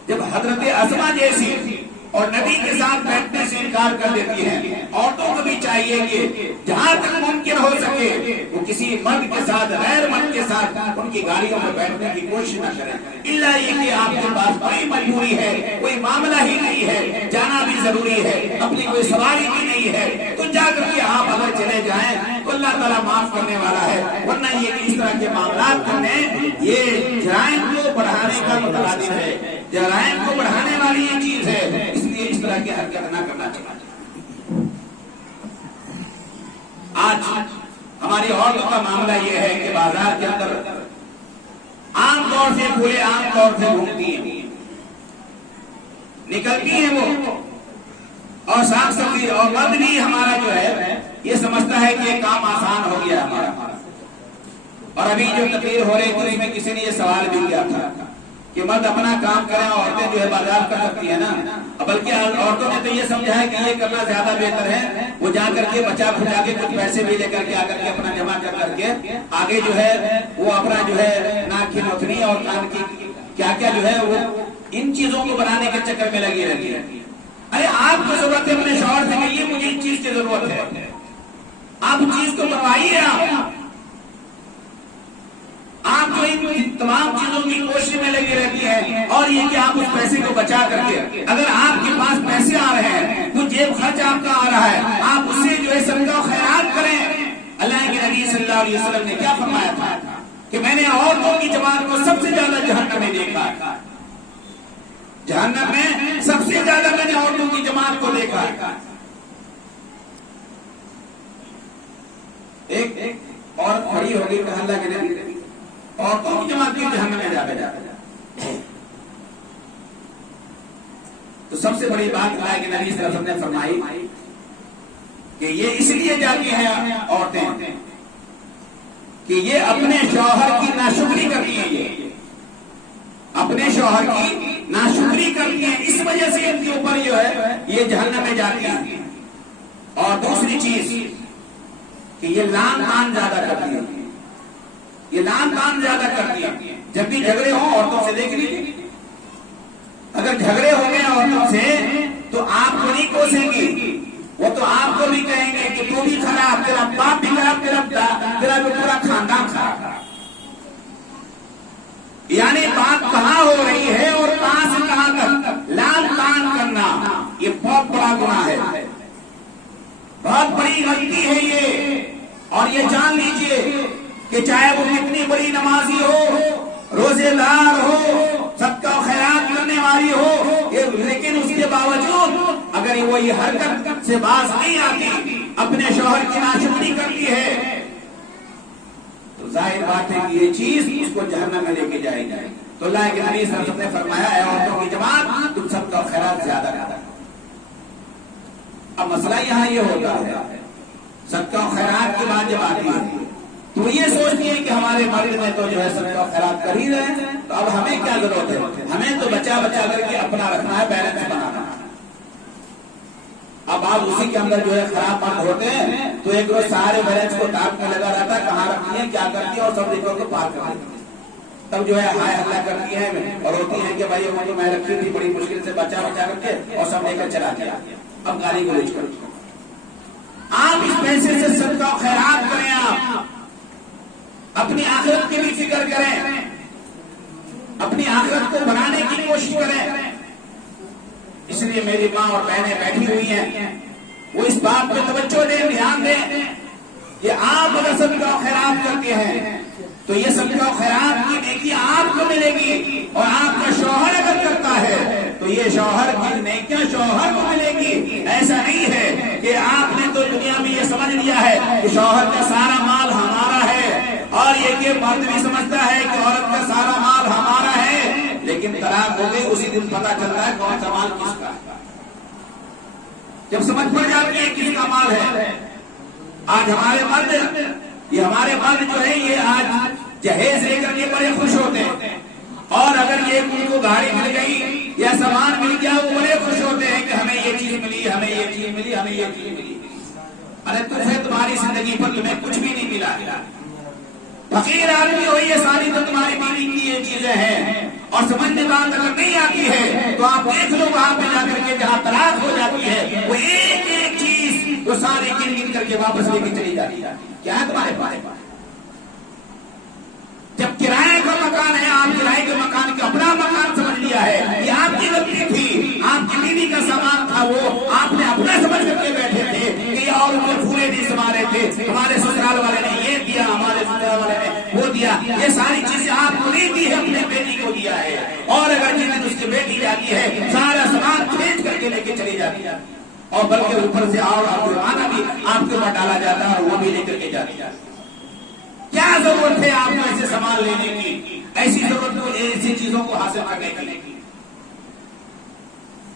جب حضرت اسما جیسی اور نبی کے ساتھ بیٹھنے سے انکار کر دیتی ہیں، عورتوں کو بھی چاہیے کہ جہاں تک ممکن ہو سکے وہ کسی مرد کے ساتھ، غیر مرد کے ساتھ ان کی گاڑیوں میں بیٹھنے کی کوشش نہ کریں، الا یہ کہ آپ کے پاس کوئی مجبوری ہے، کوئی معاملہ ہی نہیں ہے، جانا بھی ضروری ہے، اپنی کوئی سواری بھی نہیں ہے، تو جا کر کے آپ اگر چلے جائیں تو اللہ تعالیٰ معاف کرنے والا ہے، ورنہ یہ کہ اس طرح کے معاملات کرنے یہ جرائم کو بڑھانے کا مترادف ہے، جرائم کو بڑھانے والی یہ چیز ہے، اس لیے اس طرح کی حرکت نہ کرنا چاہیے۔ آج ہماری عورتوں کا معاملہ یہ ہے کہ بازار کے اندر عام طور سے کھلے عام طور سے گھومتی ہیں، نکلتی ہیں وہ، اور صاف ستھری، اور مرد بھی ہمارا جو ہے یہ سمجھتا ہے کہ یہ کام آسان ہو گیا ہمارا۔ اور ابھی جو تقریر ہو رہی تھی اس میں کسی نے یہ سوال بھی کیا تھا کہ مرد اپنا کام کریں، عورتیں جو ہے بازار کر سکتی ہیں نا، بلکہ عورتوں نے تو یہ سمجھا ہے کہ یہ کرنا زیادہ بہتر ہے، وہ جا کر کے بچا کھچا کے کچھ پیسے بھی لے کر کے آ کر کے اپنا جمع کر کے آگے جو ہے وہ اپنا جو ہے ناک کی نوتنی اور کان کی کیا کیا جو ہے وہ ان چیزوں کو بنانے کے چکر میں لگی رہتی ہے۔ ارے آپ کو ضرورت ہے اپنے شوہر سے کہ یہ مجھے اس چیز کی ضرورت ہے، آپ اس چیز کو بنوائیے، آپ جو ان تمام چیزوں کی کوشش میں لگی رہتی ہے، اور یہ کہ آپ اس پیسے کو بچا کر کے، اگر آپ کے پاس پیسے آ رہے ہیں، کچھ جیب خرچ آپ کا آ رہا ہے، آپ اس سے جو ہے صدقہ و خیرات کریں۔ اللہ کے نبی صلی اللہ علیہ وسلم نے کیا فرمایا تھا کہ میں نے عورتوں کی جماعت کو سب سے زیادہ جہنم میں دیکھا ہے، جہنم میں سب سے زیادہ میں نے عورتوں کی جماعت کو دیکھا ہے۔ ایک عورت کھڑی ہوگی کہ اللہ کے نبی عورتوں کی جماعت کی جہنم میں جا کے تو سب سے بڑی بات اللہ کے نبی صلی اللہ علیہ وسلم نے فرمائی کہ یہ اس لیے جاتی ہیں عورتیں کہ یہ اپنے شوہر کی ناشکری کرتی ہیں، یہ اپنے شوہر کی ناشکری کرتی ہیں، اس وجہ سے ان کے اوپر جو ہے یہ جہنم میں جاتی ہیں۔ اور دوسری چیز کہ یہ لان تان زیادہ کرتی ہیں، یہ لان تان زیادہ کرتی ہیں۔ جب بھی جھگڑے ہوں عورتوں سے دیکھ لیجیے، اگر جھگڑے ہو گئے عورتوں سے تو آپ کو نہیں کوسیں گی، وہ تو آپ کو بھی کہیں گے کہ تو بھی خراب، تیرا باپ بھی خراب، تیرا بھی پورا خاندان خراب۔ یعنی بات کہاں ہو رہی ہے اور کہاں سے کہاں تک لان تان کرنا، یہ بہت بڑا گناہ ہے، بہت بڑی غلطی ہے یہ۔ اور یہ جان لیجئے کہ چاہے وہ کتنی بڑی نمازی ہو، روزے دار ہو، صدقہ و خیرات کرنے والی ہو، لیکن اس کے باوجود اگر وہ یہ حرکت سے باز نہیں آتی، اپنے شوہر کی ناشکری کرتی ہے، تو ظاہر بات ہے کہ یہ چیز اس کو جہنم میں لے کے جائے گی۔ تو اللہ کے نبی صلی اللہ علیہ وسلم نے فرمایا اے عورتوں کی جماعت تم صدقہ و خیرات زیادہ کرو۔ اب مسئلہ یہاں یہ ہوتا ہے صدقہ و خیرات کی بات جب آتی ہے تو یہ سوچتی ہے کہ ہمارے مرد نے تو جو ہے صدقہ و خیرات کر ہی رہے ہیں، تو اب ہمیں کیا ضرورت ہے، ہمیں تو بچا بچا کر کے اپنا رکھنا ہے، بیلنس بنانا ہے۔ اب آپ اسی کے اندر جو ہے خراب مرد ہوتے ہیں تو ایک روز سارے بیلنس کو تاپ میں لگا رہتا ہے، کہاں رکھتی ہے، کیا کرتی ہے، اور سب دیکھو تو پار کر دیتی ہے۔ تب جو ہے ہائے ہلہ کرتی ہے اور ہوتی ہے کہ بھائی وہ تو میں رکھی تھی بڑی مشکل سے بچا بچا کر کے، اور سب لے کر چلا دیا، اب گالی گلوچ کرتی ہے۔ آپ اس پیسے سے صدقہ و خیرات کریں، اپنی آخرت کی بھی فکر کریں، اپنی آخرت کو بنانے کی کوشش کریں۔ اس لیے میری ماں اور بہنیں بیٹھی ہوئی ہیں، وہ اس بات پہ توجہ دیں، دھیان دیں کہ آپ اگر صدقہ و خیرات کرتے ہیں تو یہ صدقہ و خیرات کی نیکی آپ کو ملے گی، اور آپ کا شوہر اگر کرتا ہے تو یہ شوہر کی نیکیاں شوہر کو ملے گی۔ ایسا نہیں ہے کہ آپ نے تو دنیا میں یہ سمجھ لیا ہے کہ شوہر کا سارا مال ہمارا ہے، اور یہ کہ مرد بھی سمجھتا ہے کہ عورت کا سارا مال ہمارا ہے، لیکن طلاق ہو گئی اسی دن پتہ چلتا ہے کون سا مال کس کا ہے۔ جب سمجھ پڑ جاتی ہے کس کا مال ہے۔ آج ہمارے مرد جو ہے یہ آج جہیز لے کر کے بڑے خوش ہوتے ہیں، اور اگر یہ ان کو گاڑی مل گئی یا سامان مل گیا وہ بڑے خوش ہوتے ہیں کہ ہمیں یہ چیز ملی، ہمیں یہ چیز ملی، ہمیں یہ چیز ملی۔ ارے تمہاری زندگی پر تمہیں کچھ بھی نہیں ملا۔ فقیر آدمی ہو، یہ ساری تو تمہاری بیوی کی یہ چیزیں ہیں، اور سمجھنے بات اگر نہیں آتی ہے تو آپ دیکھ لو وہاں پہ جا کر کے جہاں طلاق ہو جاتی ہے وہ ایک ایک چیز وہ سارے گن گن کر کے واپس لے کے چلی جاتی ہے۔ کیا ہے تمہارے پاس؟ جب کرائے کا مکان ہے، آپ کرائے کے مکان کا اپنا مکان سمجھ لیا ہے، یہ آپ کی غلطی تھی، آپ کی بیوی کا سامان تھا، وہ آپ نے اپنا سمجھ کر کے بیٹھے تھے کہ اور ان کے پھولے نہیں سنبھالے تھے، ہمارے سسرال والے نے یہ دیا، ہمارے سسرال والے نے وہ دیا۔ یہ ساری چیزیں آپ کو نہیں دی ہے، اپنے بیٹی کو دیا ہے، اور اگر جس دن اس کی بیٹی جاتی ہے سارا سامان کھینچ کر کے لے کے چلی جاتی ہے، اور بلکہ اوپر سے اور جرمانہ بھی آپ کے اوپر ڈالا جاتا ہے اور وہ بھی لے کر کے جاتی ہے۔ کیا ضرورت ہے آپ کو ایسے سامان لینے کی، ایسی ضرورت کو ایسی چیزوں کو حاصل کرنے کی؟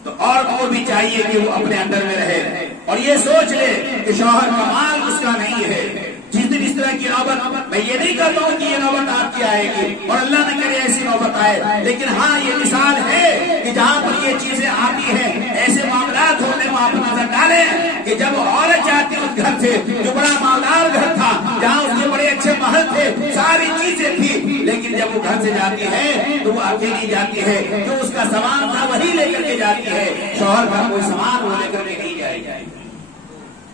تو اور کو بھی چاہیے کہ وہ اپنے اندر میں رہے اور یہ سوچ لے کہ شوہر کا مال اس کا نہیں ہے۔ جس دن اس طرح کی نوبت، میں یہ نہیں کہتا ہوں کہ یہ نوبت آپ کی آئے گی اور اللہ نہ کرے ایسی نوبت آئے، لیکن ہاں یہ مثال ہے کہ جہاں پر یہ چیزیں آتی ہیں، ایسے معاملات ہونے میں آپ نظر ڈالیں کہ جب عورت جاتی اس گھر سے جو بڑا مالدار گھر تھا، جہاں اس کے بڑے اچھے محل تھے، ساری چیزیں تھی، لیکن جب وہ گھر سے جاتی ہے تو وہ اکیلی جاتی ہے، جو اس کا سامان تھا وہی لے کر کے جاتی ہے، شوہر کا کوئی سامان وہ لے کر کے نہیں جائے گی۔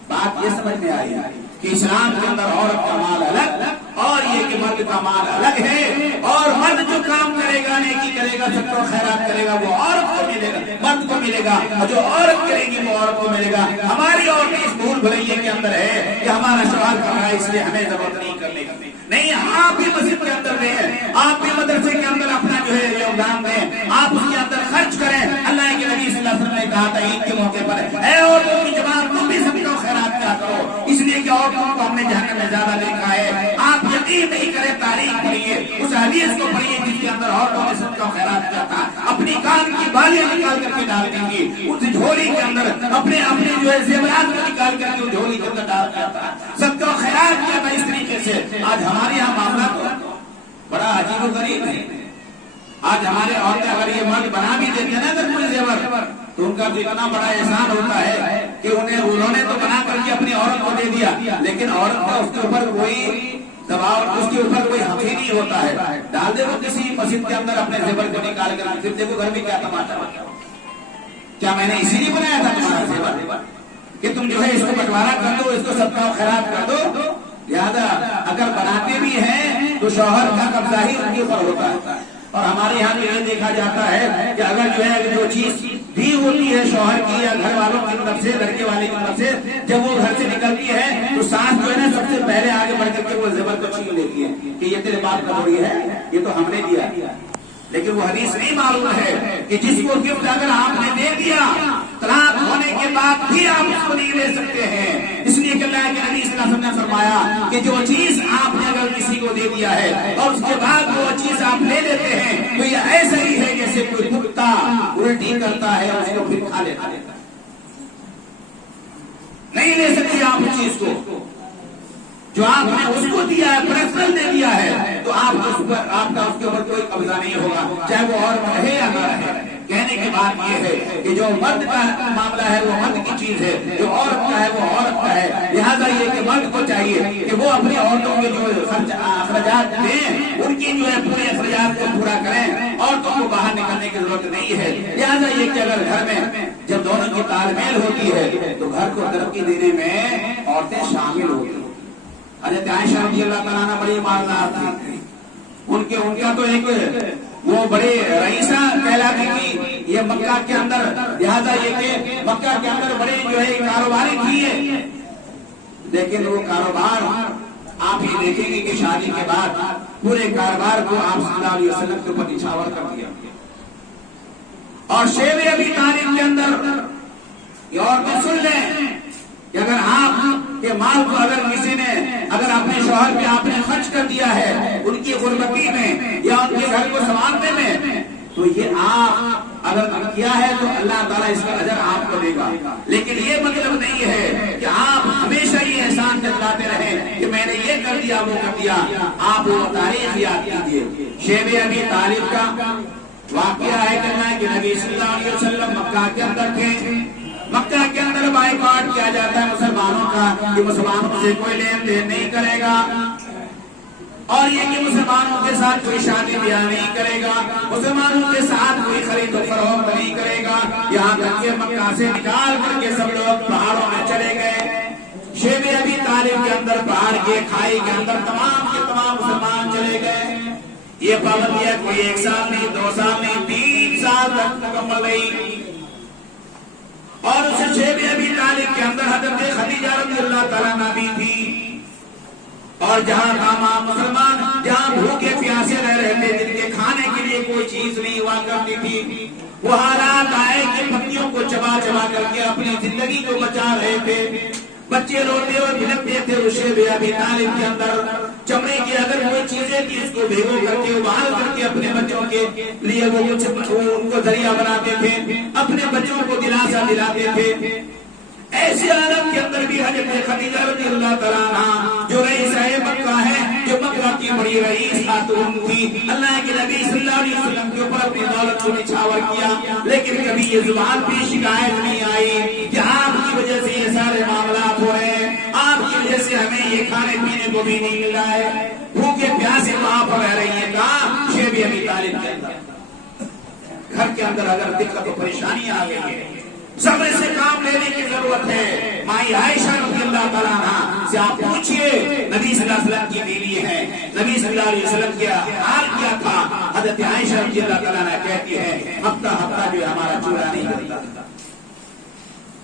بات یہ سمجھ میں آئی کہ اسلام کے اندر عورت کا مال الگ اور یہ کہ مرد کا مال الگ ہے، اور مرد جو کام کرے گا، نیکی کرے گا، صدقہ و خیرات کرے گا، وہ عورت کو ملے گا، مرد کو ملے گا، اور جو عورت کرے گی وہ عورت کو ملے گا۔ ہماری عورتیں اس بھول بھلائیے کے اندر ہے کہ ہمارا شوہر کر رہا ہے اس لیے ہمیں ضرورت نہیں کرنے کی۔ نہیں، آپ بھی مسجد کے اندر رہیں، آپ بھی مدرسے کے اندر اپنا جو ہے یوگدان دیں، آپ اس کے اندر خرچ کریں۔ اللہ کے نبی صلی اللہ علیہ وسلم نے کہا تھا عید کے موقع پر، اے عورتوں کی جماعت تم بھی صدقہ و خیرات کیا کرو، اس لیے کہ عورتوں کو ہم نے جہنم میں زیادہ دیکھا ہے۔ آپ یقین نہیں کریں، تاریخ پڑھیے، اس حدیث کو پڑھیے جس کے اندر عورتوں نے صدقہ و خیرات کیا تھا، اپنی کان کی بالیاں نکال کر کے ڈال دیں گی اس جھولی کے اندر، اپنے جو ہے زیورات کو نکال کر کے جھولی کے اندر ڈال دیا تھا، صدقہ و خیرات کیا تھا اس طریقے سے۔ آج ہمارے یہاں معاملہ تو بڑا عجیب و غریب ہے۔ آج ہمارے عورتیں اگر یہ مرد بنا بھی دیتے ہیں نا اگر کوئی زیور، تو ان کا تو اتنا بڑا احسان ہوتا ہے کہ انہوں نے تو بنا کر کے اپنی عورت کو دے دیا، لیکن عورت کا اس کے اوپر کوئی دباؤ، اس کے اوپر کوئی حق ہی نہیں ہوتا ہے۔ ڈال دے وہ کسی مسجد کے اندر اپنے زیور کو نکال کر، پھر دیکھو گھر میں کیا تماشا ہو۔ کیا میں نے اسی لیے بنایا تھا تمہارا زیور کہ تم جو ہے اس کو بٹوارا کر دو، اس کو صدقہ و خیرات کر دو؟ لہذا اگر بناتے بھی ہیں تو شوہر کا قبضہ ہی ان کے اوپر ہوتا ہے۔ اور ہمارے یہاں یہ دیکھا جاتا ہے کہ اگر جو ہے جو چیز بھی ہوتی ہے شوہر کی یا گھر والوں کی طرف سے، لڑکے والے کی طرف سے، جب وہ گھر سے نکلتی ہے تو ساس جو ہے نا سب سے پہلے آگے بڑھ کر کے وہ زیور کو چھین لیتی ہے کہ یہ تیرے باپ کا تھوڑی ہے، یہ تو ہم نے دیا۔ لیکن وہ حدیث نہیں معلوم ہے کہ جس کو گفٹ اگر آپ نے دے دیا، طلاق ہونے کے بعد بھی آپ اس کو نہیں لے سکتے ہیں۔ اس لیے کہ اللہ کے نبی صلی اللہ علیہ وسلم نے فرمایا کہ جو چیز آپ نے اگر کسی کو دے دیا ہے اور اس کے بعد وہ چیز آپ لے لیتے ہیں تو یہ ایسا ہی ہے جیسے کوئی کتا الٹی کرتا ہے اور اس کو پھر کھا لیتا ہے۔ نہیں لے سکتے آپ اس چیز کو جو آپ نے اس کو دیا ہے، پرسنل دے دیا ہے، تو آپ کا اس کے اوپر کوئی قبضہ نہیں ہوگا، چاہے وہ اور رہے یا نہ رہے۔ کہنے کی بات یہ ہے کہ جو مرد کا معاملہ ہے وہ مرد کی چیز ہے، جو عورت کا ہے وہ عورت کا ہے۔ لہٰذا یہ کہ مرد کو چاہیے کہ وہ اپنی عورتوں کے جو اخراجات دیں، ان کی جو ہے پورے اخراجات کو پورا کریں، عورتوں کو باہر نکلنے کی ضرورت نہیں ہے۔ لہٰذا یہ کہ اگر گھر میں جب دونوں کی تال میل ہوتی ہے تو گھر کو ترقی دینے میں عورتیں شامل ہوتی ہیں۔ حضرت عائشہ رضی اللہ تعالیٰ عنہ بڑی مالدار تھی، ان کا تو ایک وہ بڑے رئیسہ کہلاتی تھی یہ مکہ کے اندر، لہذا یہ کہ مکہ کے اندر بڑے جو ہے کاروباری تھی، لیکن وہ کاروبار آپ ہی دیکھیں گے کہ شادی کے بعد پورے کاروبار کو آپ صلی اللہ علیہ وسلم کے اوپر نچھاور کر دیا. اور شیب ابی طالب کے اندر یہ عورتیں سن لیں کہ اگر آپ کے مال کو اگر کسی نے اگر اپنے شوہر پہ آپ نے خرچ کر دیا ہے ان کی غربتی میں یا ان کے گھر کو سنبھالنے میں، تو یہ آپ اگر کیا ہے تو اللہ تعالیٰ اس کا اجر آپ کو دے گا. لیکن یہ مطلب نہیں ہے کہ آپ ہمیشہ یہ احسان جتلاتے رہیں کہ میں نے یہ کر دیا وہ کر دیا. آپ وہ تاریخ یاد کیجیے. شیب ابی طالب کا واقعہ ہے کہ نبی صلی اللہ علیہ وسلم مکہ کے اندر تھے. مکہ کے اندر بائیکاٹ کیا جاتا ہے مسلمانوں کا کہ مسلمانوں سے کوئی لین دین نہیں کرے گا، اور یہ کہ مسلمانوں کے ساتھ کوئی شادی بیاہ نہیں کرے گا، مسلمانوں کے ساتھ کوئی خرید و فروخت نہیں کرے گا. یہاں تک کہ مکہ سے نکال کر کے سب لوگ پہاڑوں میں چلے گئے. شیب ابی طالب کے اندر پہاڑ کے کھائی کے اندر تمام کے تمام مسلمان چلے گئے. یہ پابندیاں کوئی 1 سال نہیں، 2 سال نہیں، 3 سال تک مکمل رہی. اور اس شیب ابی طالب کے اندر حضرت خدیجہ رضی اللہ تعالیٰ عنہ بھی تھی. اور جہاں تمام مسلمان جہاں بھوکے پیاسے رہ رہے تھے، جن کے کھانے کے لیے کوئی چیز نہیں ہوا کرتی تھی، وہ حالات آئے کہ پتیوں کو چبا چبا کر کے اپنی زندگی کو بچا رہے تھے. بچے روتے اور بھڑکتے تھے. اس شیب ابی طالب کے اندر چمڑے کی اگر کوئی چیزیں تھی اس کو بھگو کر کے ابال کر کے اپنے بچوں کے لیے وہ کچھ ان کو ذریعہ بناتے تھے، اپنے بچوں کو دلاسا دلاتے تھے. ایسی عالم کے اندر بھی حضرت خدیجہ رضی اللہ تعالیٰ عنہ جو رئیس مکہ ہے، جو مکہ کی بڑی رئیس خاتون تھی، اللہ کے نبی صلی اللہ علیہ وسلم کے اوپر اپنی دولت کو نچھاور کیا. لیکن کبھی یہ زبان پہ شکایت نہیں آئی کہ آپ کی وجہ سے یہ سارے معاملات ہو رہے ہیں، آپ کی وجہ سے ہمیں یہ کھانے پینے کو بھی نہیں مل رہا ہے. بھوکے پیاسے وہاں پر رہ رہی ہے. کہاں؟ شیب ابی طالب کے اندر. گھر کے اندر اگر دقت و پریشانی آ گئی ہے، صبر سے کام لینے کی ضرورت ہے. مائی عائشہ رضی اللہ تعالیٰ عنہ سے آپ پوچھئے، نبی صلی اللہ علیہ وسلم کی بیوی ہے، نبی صلی اللہ علیہ وسلم کیا حال کیا تھا. حضرت عائشہ رضی اللہ تعالیٰ عنہ کہتی ہے ہفتہ ہفتہ جو ہمارا چولہا نہیں جلتا تھا.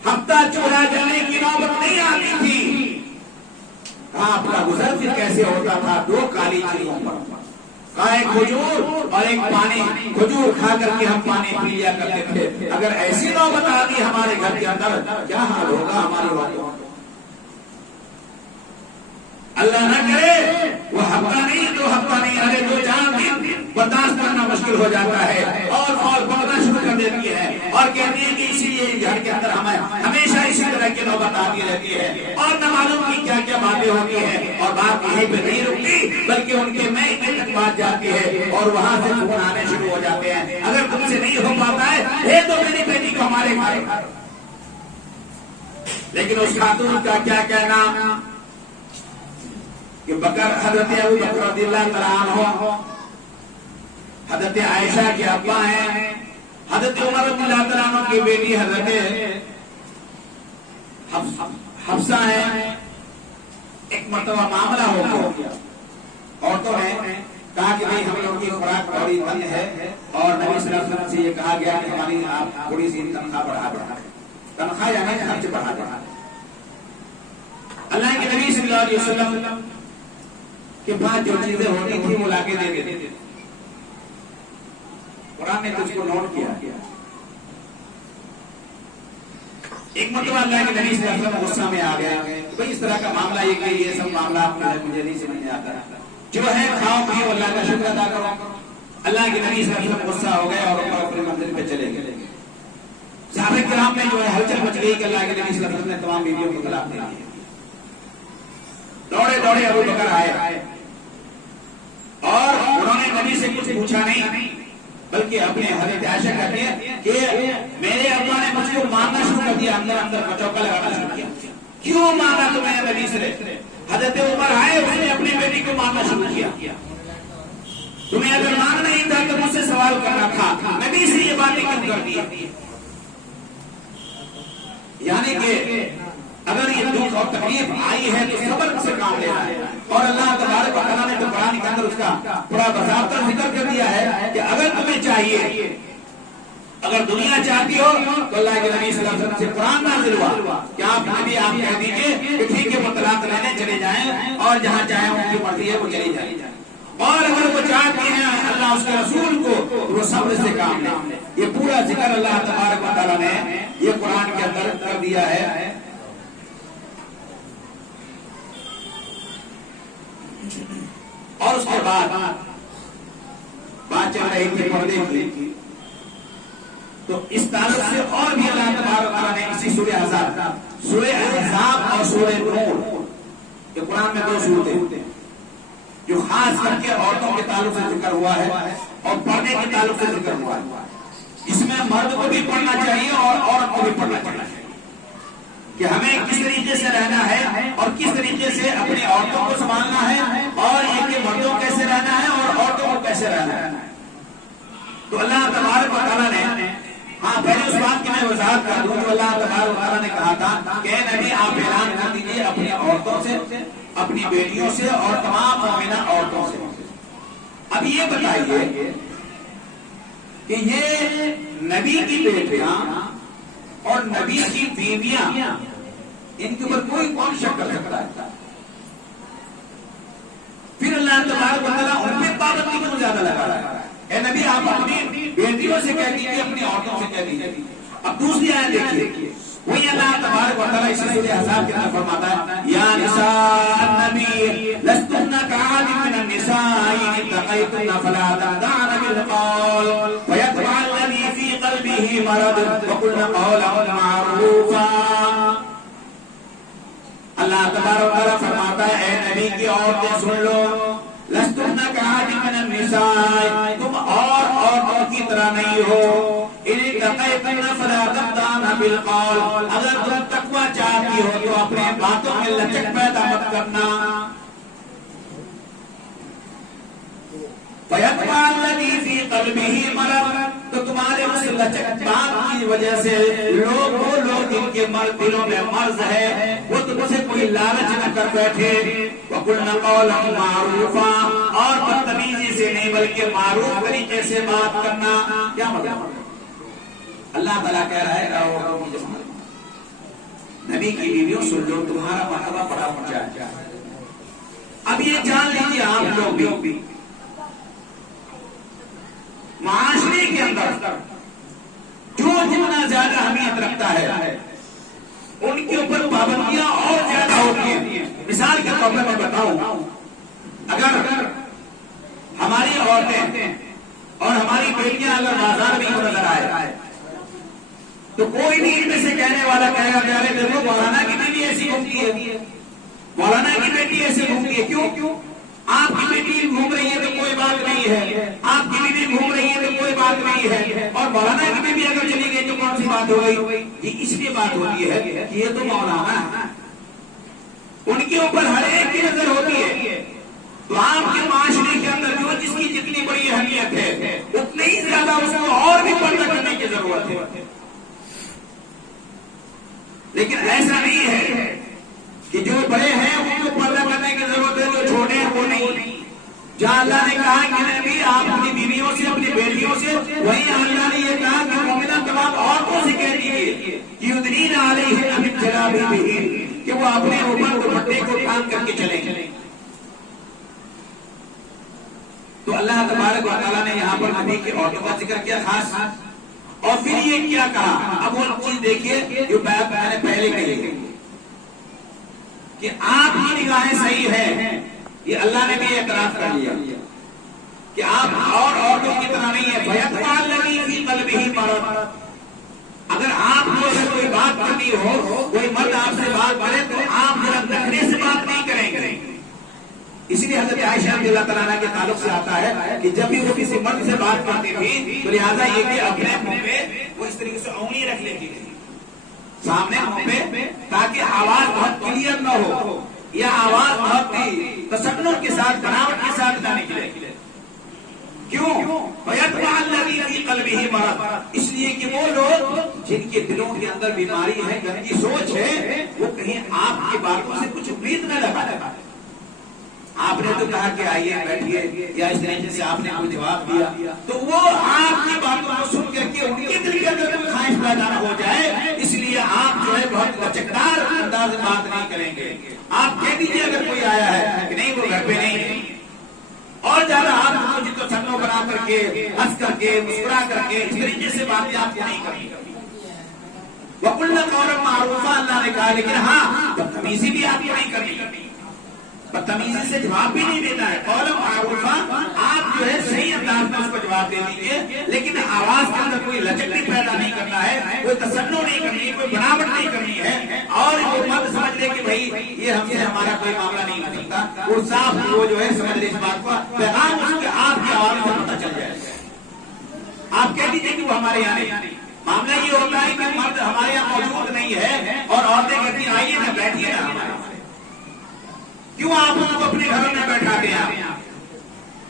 ہفتہ چولہا جلنے کی نوبت نہیں آتی تھی. کہاں آپ کا گزر پھر کیسے ہوتا تھا؟ 2 کالی چیزوں پر، ایک کھجور اور ایک پانی. کھجور کھا کر کے ہم پانی پی لیا کرتے تھے. اگر ایسی نوبت آ گئی ہمارے گھر کے اندر کیا حال ہوگا ہماری والوں. اللہ نہ کرے وہ ہفتہ نہیں، 2 ہفتہ نہیں، ارے 2-4 دن برداشت کرنا مشکل ہو جاتا ہے اور بڑھنا شروع کر دیتی ہے اور کہتی ہے کہ اسی لیے گھر کے اندر ہمیں ہمیشہ اسی طرح کی نوبت آتی رہتی ہے اور نہ معلوم کی کیا کیا باتیں ہوتی ہیں. اور بات یہیں پہ نہیں رکتی بلکہ ان کے میں تک بات جاتی ہے اور وہاں سے فون آنے شروع ہو جاتے ہیں. اگر تم سے نہیں ہو پاتا ہے بھیج دو میری بیٹی کو ہمارے گھر. لیکن اس خاتون کا کیا کہنا کہ حضرت ابو بکر رضی اللہ تعالیٰ عنہ حضرت عائشہ کے ابا ہیں، حضرت عمر رضی اللہ تعالیٰ عنہ کی بیٹی حضرت حفصہ ہیں. ایک مرتبہ معاملہ ہو گیا، عورتوں نے کہا کہ نہیں ہم لوگ کی خوراک بڑی تنگ ہے اور نبی صلی اللہ علیہ وسلم سے یہ کہا گیا کہ ہماری آپ تھوڑی سی تنخواہ بڑھا تنخواہ یعنی خرچ بڑھا دیں. اللہ کے نبی صلی اللہ علیہ وسلم کے پاس جو چیزیں ہوتی تھی وہ لا کے دے دیتے. قرآن نے تجھ کو نوٹ کیا. ایک مرتبہ اللہ کے نبی صلی اللہ علیہ وسلم غصہ میں آ گئے، بھئی اس طرح کا معاملہ یہ سب معاملہ مجھے نہیں سمجھ میں آتا، جو ہے کھاؤ پیو اللہ کا شکر ادا کرو. اللہ کے نبی صلی اللہ علیہ وسلم غصہ ہو گئے اور اپنے منزل پہ چلے گئے. صحابہ کرام میں جو ہے ہلچل مچ گئی کہ اللہ کے نبی صلی اللہ علیہ وسلم نے تمام بیویوں کو طلاق دے دی. دوڑے دوڑے ابو بکر آئے اور انہوں نے نبی سے کچھ پوچھا نہیں بلکہ اپنے حضرت عائشہ کہتی ہے کہ میرے ابا نے مجھ کو مارنا شروع کر دیا، اندر اندر پچوکا لگانا شروع کیا. کیوں مارا تمہیں نبی سے؟ حضرت عمر آئے، اس نے اپنی بیٹی کو مارنا شروع کیا. تمہیں اگر مارنا نہیں تھا تو مجھ سے سوال کرنا تھا، نبی سے یہ باتیں کیوں کر دی؟ یعنی کہ اگر یہ دکھ اور تکلیف آئی ہے تو صبر سے کام لینا ہے. اور اللہ تبارک و تعالیٰ نے تو قرآن کے اندر اس کا بڑا باضابطہ ذکر کر دیا ہے کہ اگر تمہیں چاہیے، اگر دنیا چاہتی ہو تو اللہ کے نبی صلی اللہ علیہ وسلم سے قرآن نازل ہوا کہ آپ نبی آپ کہہ دیجئے کہ ٹھیک ہے وہ طلاق لینے چلے جائیں اور جہاں چاہیں ان کی مرضی ہے وہ چلی جائیں. اور اگر وہ چاہتے ہیں اللہ اس کے رسول کو وہ صبر سے کام لیں. یہ پورا ذکر اللہ تبارک و تعالیٰ نے یہ قرآن کے اندر کر دیا ہے. اور اس کے بعد بات چل رہی تھی پردے کی، تو اس تعلق سے اور بھی اللہ تبارک و تعالیٰ نے اسی سورہ احزاب اور سورہ نور، یہ قرآن میں 2 سورتیں جو خاص کر کے عورتوں کے تعلق سے ذکر ہوا ہے اور پردے کے تعلق سے ذکر ہوا ہے. اس میں مرد کو بھی پڑھنا چاہیے اور عورت کو بھی پڑھنا چاہیے کہ ہمیں کس طریقے سے رہنا ہے اور کس طریقے سے اپنی عورتوں کو سنبھالنا ہے، اور یہ کہ مردوں کیسے رہنا ہے اور عورتوں کو کیسے رہنا ہے. تو اللہ تبارک و تعالیٰ نے پہلے اس بات کی میں وضاحت کر دوں جو اللہ تبارک و تعالیٰ نے کہا تھا کہ اے نبی آپ اعلان کر دیجیے اپنی عورتوں سے، اپنی بیٹیوں سے اور تمام مومنہ عورتوں سے. اب یہ بتائیے کہ یہ نبی کی بیٹیاں اور نبی کی بیویاں، ان کے اوپر کون شک کر سکتا ہے؟ پھر اللہ تبارک و تعالیٰ ان پہ پابندی کیوں زیادہ لگا رہا ہے؟ اے نبی آپ اپنی بیٹیوں سے کہہ دیجیے، اپنی عورتوں سے کہہ دیجیے. اب دوسری آیت دیکھیے، وہی اللہ تبارک و تعالیٰ اسی سورہ احزاب کے اندر فرماتا ہے یا نساء النبی لستن کأحد من النساء ان اتقیتن فلا تخضعن بالقول فیطبع الذی فی قلبہ مرض وقلن قولا معروفا. اللہ تبارک و تعالیٰ فرماتا ہے اے نبی کی عورتیں سن لو، لستن کأحد من النساء تم اور عورتوں کی طرح نہیں ہو، ان اتقیتن فلا تخضعن بالقول اگر تم تقوی چاہتی ہو تو اپنے باتوں میں لچک پیدا مت کرنا. فیطبع الذی فی قلبہ مرض تو تمہارے اس لچک بات کی وجہ سے وہ لوگ جن کے دلوں میں مرض ہے وہ تم سے کوئی لالچ نہ کر بیٹھے. وَقُلْنَ قَوْلًا مَعْرُوفًا اور بدتمیزی سے نہیں بلکہ معروف طریقے سے بات کرنا. کیا مطلب؟ اللہ تعالیٰ کہہ رہا ہے نبی کی بیویوں سن لو تمہارا مرتبہ بڑا اونچا ہے. اب یہ جان لیجیے آپ لوگ بھی معاشرے کے اندر جو جتنا زیادہ اہمیت رکھتا ہے ان کے اوپر پابندیاں اور زیادہ ہوتی ہیں. مثال کے طور پر میں بتاؤں، اگر ہماری عورتیں اور ہماری بیٹیاں اگر بازار میں نظر آئے تو کوئی بھی ان میں سے کہنے والا کہے گا کہ ارے دیکھو مولانا کی بیوی ایسی گھومتی ہے، مولانا کی بیٹی ایسی گھومتی ہے. کیوں؟ آپ کی بیٹی گھوم رہی ہے تو کوئی بات نہیں ہے، آپ کی بیوی گھوم رہی ہے تو کوئی بات نہیں ہے، اور مولانا کی بیوی اگر چلی گئی تو کون سی بات ہو گئی؟ یہ اس لیے بات ہوتی ہے کہ یہ تو مولانا ہے، ان کے اوپر ہر ایک کی نظر ہوتی ہے. تو آپ کے معاشرے کے اندر جو جس کی جتنی بڑی اہمیت ہے اتنی ہی زیادہ اس کو اور بھی پردہ کرنے کی ضرورت ہے. لیکن ایسا نہیں ہے کہ جو بڑے ہیں ان کو پردہ کرنے کی ضرورت ہے، جو چھوٹے ہیں وہ نہیں. جہاں اللہ نے کہا کہ نبی آپ اپنی بیویوں سے اپنی بیٹیوں سے، وہیں اللہ نے یہ کہا کہ مومنہ تمام عورتوں سے کہہ دیجیے کہ یدنین علیہن من جلابیبہن کہ وہ اپنے اوپر دوپٹے کو ٹانگ کر کے چلیں. تو اللہ تبارک و تعالیٰ نے یہاں پر نبی کی عورتوں کا ذکر کیا خاص، اور پھر یہ کیا کہا. اب وہ چیز دیکھیے جو بات میں نے پہلے کہی کہ آپ کی نگاہیں صحیح ہیں، یہ اللہ نے بھی اعتراف کر لیا کہ آپ اور عورتوں کی طرح نہیں ہے. فَيَطْمَعَ الَّذِي فِي قَلْبِهِ مَرَضٌ اگر آپ کو اگر کوئی بات کرنی ہو، کوئی مرد آپ سے بات کرے تو آپ ذرا نخرے سے بات نہیں کریں گے. اس لیے حضرت عائشہ رضی اللہ تعالیٰ عنہا کے تعلق سے آتا ہے کہ جب بھی وہ کسی مرد سے بات کرتی تھی تو لہٰذا یہ کہ اپنے منہ پہ وہ اس طریقے سے انگلی رکھ لیتی تھی سامنے منہ پہ، تاکہ آواز بہت کلیئر نہ ہو یا آواز بہت تسنن کے ساتھ بناوٹ کے ساتھ نہ نکلے. کیوں؟ فَيَطْمَعَ الَّذِي فِي قلبہ مرض، اس لیے کہ وہ لوگ جن کے دلوں کے اندر بیماری ہے، گندی سوچ ہے، وہ کہیں آپ کی باتوں سے کچھ امید نہ لگا لگا۔ آپ نے تو کہا کہ آئیے بیٹھیے، یا اس طریقے سے آپ نے کوئی جواب دیا، تو وہ آپ کی باتوں کو سن کر کے ان کے دل کے اندر کوئی خواہش پیدا نہ ہو جائے، اس لیے آپ جو ہے بہت لچکدار انداز میں بات نہیں کریں گے۔ آپ کہہ دیجیے اگر کوئی آیا ہے کہ نہیں وہ گھر پہ نہیں ہے، اور زیادہ آپ مجھے تو چھنو بنا کر کے، ہنس کر کے، مسکرا کر کے اس طریقے سے باتیں آپ کو نہیں کرنی۔ وَقُلْنَا قَوْلًا مَعْرُوفًا، اللہ نے کہا، لیکن ہاں بدتمیزی بھی آپ کو نہیں کرنی، بدتمیزی سے جواب بھی نہیں دینا ہے۔ قولا معروفا، آپ جو ہے صحیح انداز میں اس کو جواب دے دیجیے، لیکن آواز کے اندر کوئی لچک بھی پیدا نہیں کرنا ہے، کوئی تصنع نہیں کرنی ہے، کوئی بناوٹ نہیں کرنی ہے، اور وہ مت سمجھ لے کہ بھائی یہ ہم سے ہمارا کوئی معاملہ نہیں ہو سکتا۔ وہ صاف وہ جو ہے سمجھ لے اس بات کو، پیغام اس کے آپ کی آواز سے پتہ چل جائے۔ آپ کہہ دیجیے کہ وہ ہمارے یہاں نہیں۔ معاملہ یہ ہوتا ہے کہ مرد ہمارے یہاں موجود نہیں ہے اور عورتیں کہتی ہیں آئیے نا، بیٹھیے نا ہمارے۔ کیوں آپ ان کو اپنے گھروں میں بیٹھاتے ہیں؟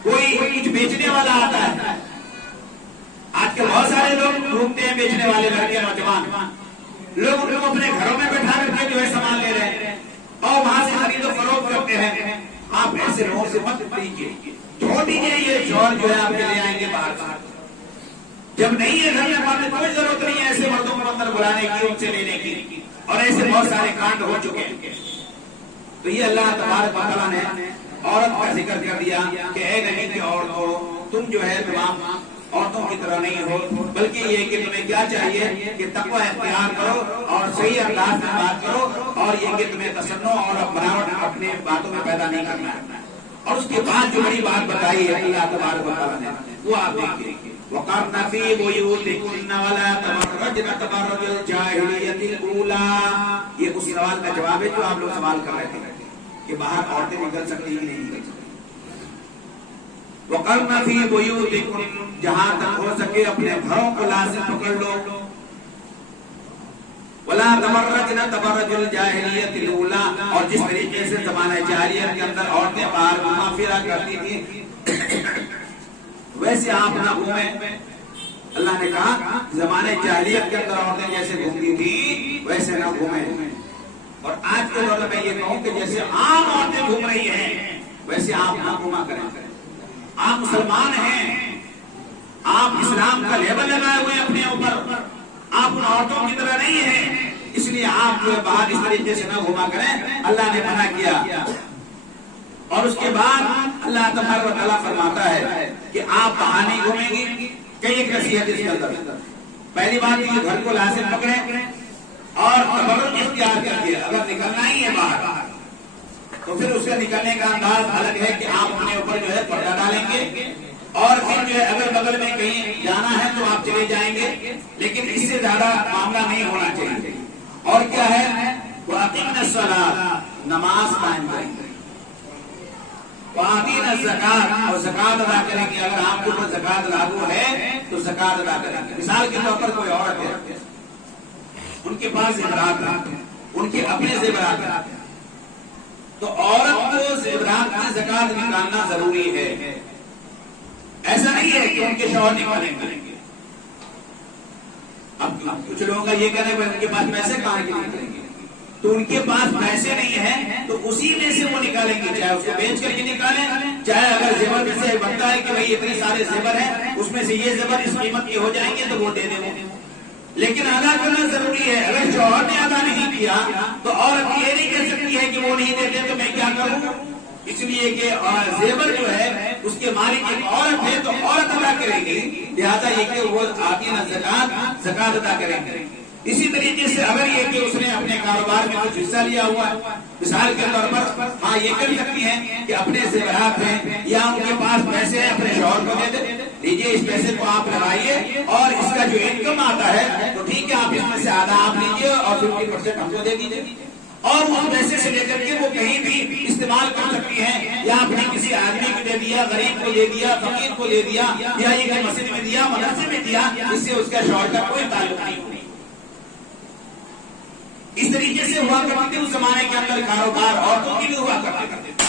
کوئی کچھ بیچنے والا آتا ہے، آج کل بہت سارے لوگ گھومتے ہیں بیچنے والے، لڑکے نوجوان لوگ ان کو اپنے گھروں میں بیٹھا کر کے جو ہے سامان لے رہے ہیں اور وہاں سے خرید و فروخت کرتے ہیں۔ آپ ایسے لوگوں سے مت لیجیے، چھوڑ دیجیے، یہ شوہر جو ہے آپ کے لے آئیں گے باہر سے۔ جب نہیں ہے گھر میں ہمارے کوئی ضرورت نہیں ہے ایسے مردوں کو اندر بلانے کی، ان سے لینے کی، اور ایسے بہت سارے کانڈ ہو چکے ہیں۔ تو یہ اللہ تبارک و تعالیٰ نے عورت کا ذکر کر دیا کہ اے نبی کی عورتوں، تم جو ہے تمام عورتوں کی طرح نہیں ہو، بلکہ یہ کہ تمہیں کیا چاہیے کہ تقوی اختیار کرو اور صحیح انداز میں بات کرو، اور یہ کہ تمہیں تصنع اور بناوٹ اپنے باتوں میں پیدا نہیں کرنا ہے۔ اور اس کے بعد جو بڑی بات بتائی ہے اللہ تبارک و تعالیٰ نے، وہ آپ دیکھیے، وَقَرْنَ فِي بُيُوتِكُنَّ وَلَا تَبَرَّجْنَ تَبَرُّجَ الْجَاهِلِيَّةِ الْأُولَىٰ۔ یہ اس سوال کا جواب ہے جو آپ لوگ سوال کر رہے تھے کہ باہر عورتیں نکل سکتی ہیں کہ نہیں نکل سکتی۔ وَقَرْنَ فِي بُيُوتِكُنَّ، جہاں تک ہو سکے اپنے گھروں کو لازم پکڑ لو، وَلَا تَبَرَّجْنَ تَبَرُّجَ الْجَاهِلِيَّةِ الْأُولَىٰ، اور جس طریقے سے زمانہ جاہلیت کے اندر عورتیں باہر گھما پھرا کرتی تھیں ویسے آپ نہ گھومیں۔ اللہ نے کہا زمانے جاہلیت کے اندر عورتیں جیسے گھومتی تھی ویسے نہ گھومیں، اور آج کے دور میں یہ کہوں کہ جیسے عام عورتیں گھوم رہی ہیں ویسے آپ نہ گھوما کریں۔ آپ مسلمان ہیں، آپ اسلام کا لیبل لگائے ہوئے اپنے اوپر، آپ ان عورتوں کی طرح نہیں ہیں، اس لیے آپ جو ہے باہر اس طریقے سے نہ گھوما کریں، اللہ نے منع کیا۔ اور اس کے بعد اللہ تبارک و تعالیٰ فرماتا ہے کہ آپ باہر نہیں گھومیں گی۔ کئی ایک نصیحت اس کے اندر، پہلی بات یہ گھر کو لازم پکڑیں اور تبرج اختیار کر کے اگر نکلنا ہی ہے باہر تو پھر اس کے نکلنے کا انداز الگ ہے کہ آپ اپنے اوپر جو ہے پردہ ڈالیں گے، اور پھر جو ہے اگر بغل میں کہیں جانا ہے تو آپ چلے جائیں گے، لیکن اس سے زیادہ معاملہ نہیں ہونا چاہیے۔ اور کیا ہے، وَأَقِمْنَا الصَّلَاةَ، نماز قائم کریں گے، وَآتِينَا الزَّكَاةَ، اور زکات ادا کریں گے۔ اگر آپ کے اوپر زکات لاگو ہے تو زکات ادا کریں گے۔ مثال کے طور پر کوئی عورت ہے، ان کے پاس زیورات ہیں، ان کے اپنے زیورات ہیں، تو عورت کو زیورات کی زکات نکالنا ضروری ہے۔ ایسا نہیں ہے کہ ان کے شوہر نکالیں گے۔ اب کچھ لوگوں کا یہ کہنا ہے ان کے پاس پیسے کہاں کے نکالیں گے، تو ان کے پاس پیسے نہیں ہیں تو اسی میں سے وہ نکالیں گے، چاہے اس کو بیچ کر کے نکالیں، چاہے اگر زیور میں سے بنتا ہے کہ بھائی اتنے سارے زیور ہیں اس میں سے یہ زیور اس قیمت کے ہو جائیں گے تو وہ دے دیں، لیکن ادا کرنا ضروری ہے۔ اگر شوہر نے ادا نہیں کیا تو عورت یہ نہیں کہہ سکتی ہے کہ وہ نہیں دیتے تو میں کیا کروں، اس لیے کہ زیور جو ہے اس کے مالک ایک عورت ہے تو عورت ادا کرے گی، لہٰذا یہ کہ وہ آتینا زکات، زکات ادا کریں گے۔ اسی طریقے سے اگر یہ کہ اس نے اپنے کاروبار میں کچھ حصہ لیا ہوا ہے، مثال کے طور پر ہاں یہ کر سکتی ہیں کہ اپنے زیورات ہیں یا ان کے پاس پیسے ہیں اپنے شوہر کو دے دے، لیجیے اس پیسے کو آپ لگائیے اور اس کا جو انکم آتا ہے تو ٹھیک ہے آپ اس میں سے آدھا آپ لیجیے اور 50% ہم کو دے دیجیے، اور اس پیسے سے لے کر کے وہ کہیں بھی استعمال کر سکتی ہیں، یا آپ نے کسی آدمی کو دے دیا، غریب کو دے دیا، فقیر کو دے دیا، یا یہ کہ مسجد میں دیا، مدرسے میں دیا، اس سے اس کا شوہر کا کوئی تعلق نہیں ہوئی۔ اس طریقے سے ہوا کرتے تھے اس زمانے کے اندر کاروبار، عورتوں کی بھی ہوا کرتے تھے۔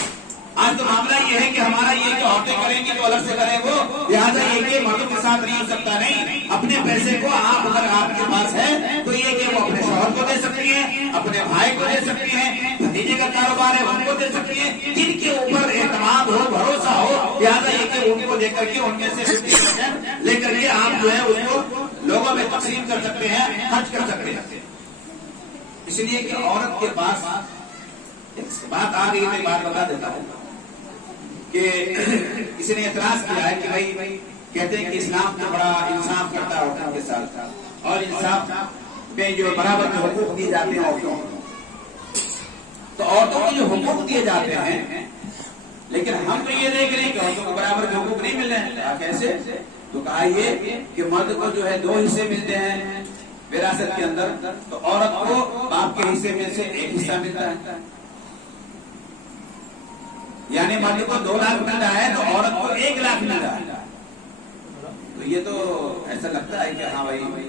آج تو معاملہ یہ ہے کہ ہمارا یہ کہ عورتیں کریں گی تو الگ سے کریں وہ، لہٰذا یہ کہ مردوں کے ساتھ نہیں ہو سکتا. نہیں، اپنے پیسے کو آپ اگر آپ کے پاس ہے تو یہ کہ وہ اپنے شوہر کو دے سکتی ہیں، اپنے بھائی کو دے سکتی ہیں، بھتیجے کا کاروبار ہے ان کو دے سکتی ہیں، جن کے اوپر اعتماد ہو، بھروسہ ہو، لہٰذا یہ کہ ان کو دے کر کے ان میں سے 50% لے کر کے آپ جو ہے اس کو لوگوں میں تقسیم کر سکتے ہیں، خرچ کر سکتے ہیں. اس لیے کہ عورت کے پاس بات آ گئی، میں بات بتا دیتا ہوں کہ کسی نے اعتراض کیا ہے کہ بھائی کہتے ہیں کہ اسلام تو بڑا انصاف کرتا ہے عورتوں کے ساتھ، اور انصاف میں جو برابر کے حقوق دیے جاتے ہیں عورتوں کو، تو عورتوں کو جو حقوق دیے جاتے ہیں، لیکن ہم تو یہ دیکھ رہے ہیں کہ عورتوں کو برابر کے حقوق نہیں مل رہے ہیں. کیسے؟ تو کہا یہ کہ مرد کو جو ہے 2 حصے ملتے ہیں وراثت کے اندر، تو عورت کو باپ کے حصے میں سے 1 حصہ ملتا ہے. یعنی مرد کو 2 لاکھ مل رہا ہے تو عورت کو 1 لاکھ مل رہا ہے. تو یہ تو ایسا لگتا ہے کہ ہاں بھائی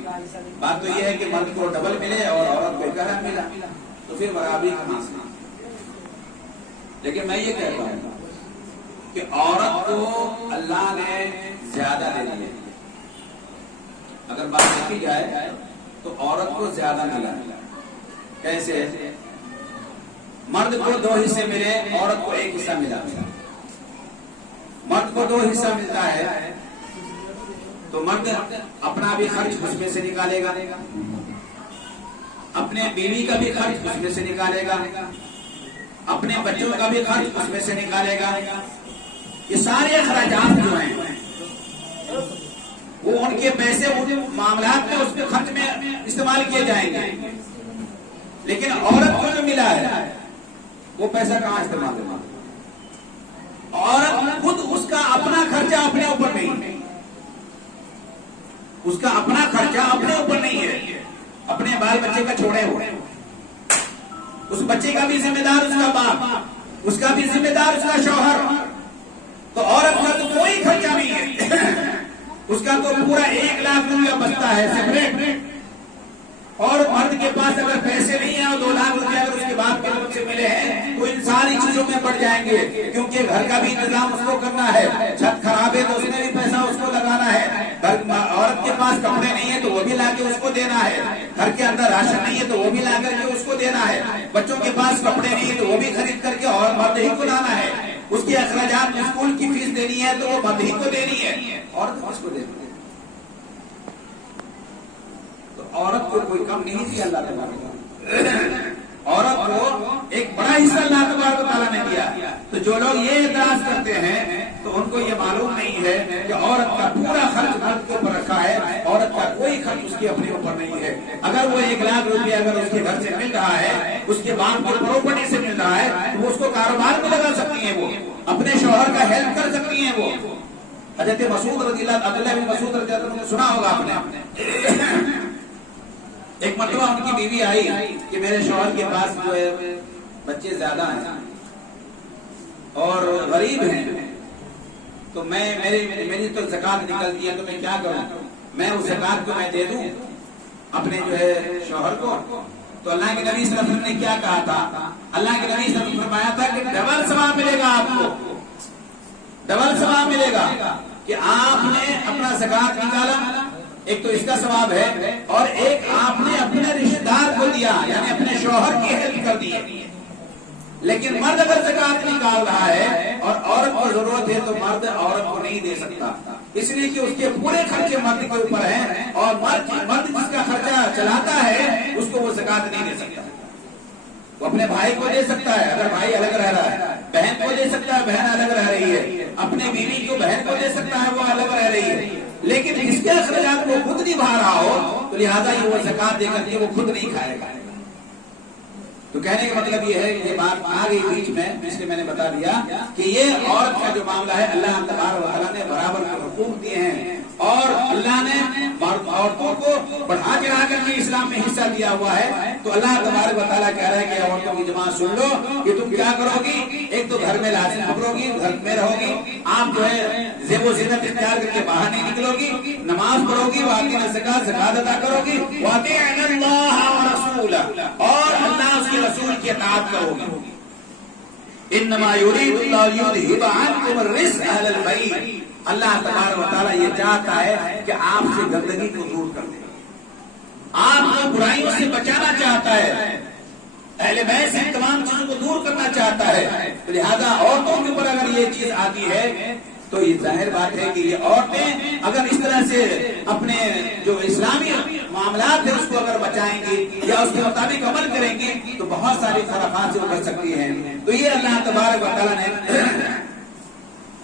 بات تو یہ ہے کہ مرد کو ڈبل ملے اور عورت کو 1 لاکھ ملا، تو پھر برابری کہاں سے؟ لیکن میں یہ کہتا ہوں کہ عورت کو اللہ نے زیادہ دے دی ہے. اگر بات دیکھی جائے تو عورت کو زیادہ ملا. کیسے؟ مرد کو 2 حصے ملے، عورت کو 1 حصہ ملا. مرد کو 2 حصہ ملتا ہے تو مرد اپنا بھی خرچ اس میں سے نکالے گا، اپنے بیوی کا بھی خرچ اس میں سے نکالے گا، اپنے بچوں کا بھی خرچ اس میں سے نکالے گا. یہ سارے اخراجات جو ہیں وہ ان کے پیسے ان معاملات میں اس کے خرچ میں استعمال کیے جائیں گے. لیکن عورت کو جو ملا ہے وہ پیسہ کہاں استعمال ہوگا؟ عورت خود اس کا اپنا خرچہ اپنے اوپر نہیں، اس کا اپنا خرچہ اپنے اوپر نہیں ہے، اپنے بال بچے کا چھوڑے ہوئے، اس بچے کا بھی ذمہ دار اس کا باپ، اس کا بھی ذمہ دار اس کا شوہر. تو عورت کا تو کوئی خرچہ نہیں ہے، اس کا تو پورا 1 لاکھ روپیہ بچتا ہے سیپریٹ. اور مرد کے پاس اگر پیسے نہیں ہیں اور 2 لاکھ روپے اگر اس کے باپ کے طرف سے ملے ہیں تو ان ساری چیزوں میں بڑھ جائیں گے، کیونکہ گھر کا بھی انتظام اس کو کرنا ہے، چھت خراب ہے تو اس میں بھی پیسہ اس کو لگانا ہے، عورت کے پاس کپڑے نہیں ہے تو وہ بھی لا کے اس کو دینا ہے، گھر کے اندر راشن نہیں ہے تو وہ بھی لا کر کے اس کو دینا ہے، بچوں کے پاس کپڑے نہیں ہے تو وہ بھی خرید کر کے اور مرد ہی کو لانا ہے، اس کے اخراجات میں اسکول کی فیس دینی ہے تو وہ مرد ہی کو دینی ہے، عورت کس کو دینی ہے؟ عورت کو کوئی کم نہیں دیا اللہ تعالیٰ. عورت کو ایک بڑا حصہ اللہ تبارک و تعالیٰ نے دیا. تو جو لوگ یہ اعتراض کرتے ہیں تو ان کو یہ معلوم نہیں ہے کہ عورت کا پورا خرچ مرد کے اوپر رکھا ہے، عورت کا کوئی خرچ اس کے اپنے اوپر نہیں ہے. اگر وہ 1 لاکھ روپیہ اگر اس کے گھر سے مل رہا ہے، اس کے باپ کی پراپرٹی سے مل رہا ہے، تو اس کو کاروبار میں لگا سکتی ہیں، وہ اپنے شوہر کا ہیلپ کر سکتی ہیں. وہ حضرت مسعود رضی اللہ عبداللہ بن مسعود رضی اللہ عنہ سنا ہوگا آپ نے. ایک مرتبہ ان کی بیوی آئی کہ میرے شوہر کے پاس جو ہے بچے زیادہ ہیں اور غریب ہیں، تو میری تو زکات نکلتی ہے تو میں کیا کروں؟ میں اس زکات کو میں دے دوں اپنے جو ہے شوہر کو؟ تو اللہ کے نبی صلی اللہ علیہ وسلم نے کیا کہا تھا؟ اللہ کے نبی صلی اللہ علیہ وسلم نے فرمایا تھا کہ ڈبل ثواب ملے گا آپ کو، ڈبل ثواب ملے گا کہ آپ نے اپنا زکات نکالا، ایک تو اس کا ثواب ہے، اور ایک آپ نے اپنے رشتہ دار کو دیا، یعنی اپنے شوہر کی ہیلپ کر دی. لیکن مرد اگر زکات نکال رہا ہے اور عورت کو ضرورت ہے تو مرد عورت کو نہیں دے سکتا، اس لیے کہ اس کے پورے خرچے مرد کے اوپر ہیں، اور مرد جس کا خرچہ چلاتا ہے اس کو وہ زکات نہیں دے سکتا. وہ اپنے بھائی کو دے سکتا ہے اگر بھائی الگ رہ رہا ہے، بہن کو دے سکتا ہے بہن الگ رہ رہی ہے، اپنے بیوی کو بہن کو دے سکتا ہے وہ الگ رہ رہی ہے، لیکن جس کے اخراجات کو خود نبھا رہا ہو تو لہٰذا یہ وہ زکات دے کر کے وہ خود نہیں کھائے گا. تو کہنے کا مطلب یہ ہے کہ یہ بات آ گئی بیچ میں، اس لیے میں نے بتا دیا کہ یہ عورت کا جو معاملہ ہے اللہ تبارک و تعالیٰ نے برابر کے حقوق دیے ہیں، اور اللہ نے عورتوں کو بڑھا چڑھا کر کے اسلام میں حصہ دیا ہوا ہے. تو اللہ تبارک و تعالیٰ کہہ رہا ہے کہ عورتوں کی جماعت سن لو کہ تم کیا کرو گی، ایک تو گھر میں لازم پکڑو گی، گھر میں رہو گی، آپ جو ہے زیب و زینت اختیار کر کے باہر نہیں نکلو گی، نماز پڑھو گی، واقعی زکات ادا کرو گی، واطیعن اللہ ورسولہ، اور اللہ اس کے رسول کی اطاعت کرو گی. انما یرید اللہ لیذھب عنکم الرجس اہل البیت، اللہ تبارک و تعالیٰ یہ چاہتا ہے کہ آپ سے گندگی کو دور کر دے، آپ کو برائیوں سے بچانا چاہتا ہے، اہل بیت سے تمام چیزوں کو دور کرنا چاہتا ہے. تو لہذا عورتوں کے اوپر اگر یہ چیز آتی ہے تو یہ ظاہر بات ہے کہ یہ عورتیں اگر اس طرح سے اپنے جو اسلامی معاملات ہیں اس کو اگر بچائیں گی یا اس کے مطابق عمل کریں گی تو بہت ساری خرافات سے ابھر سکتی ہیں. تو یہ اللہ تبارک و تعالیٰ نے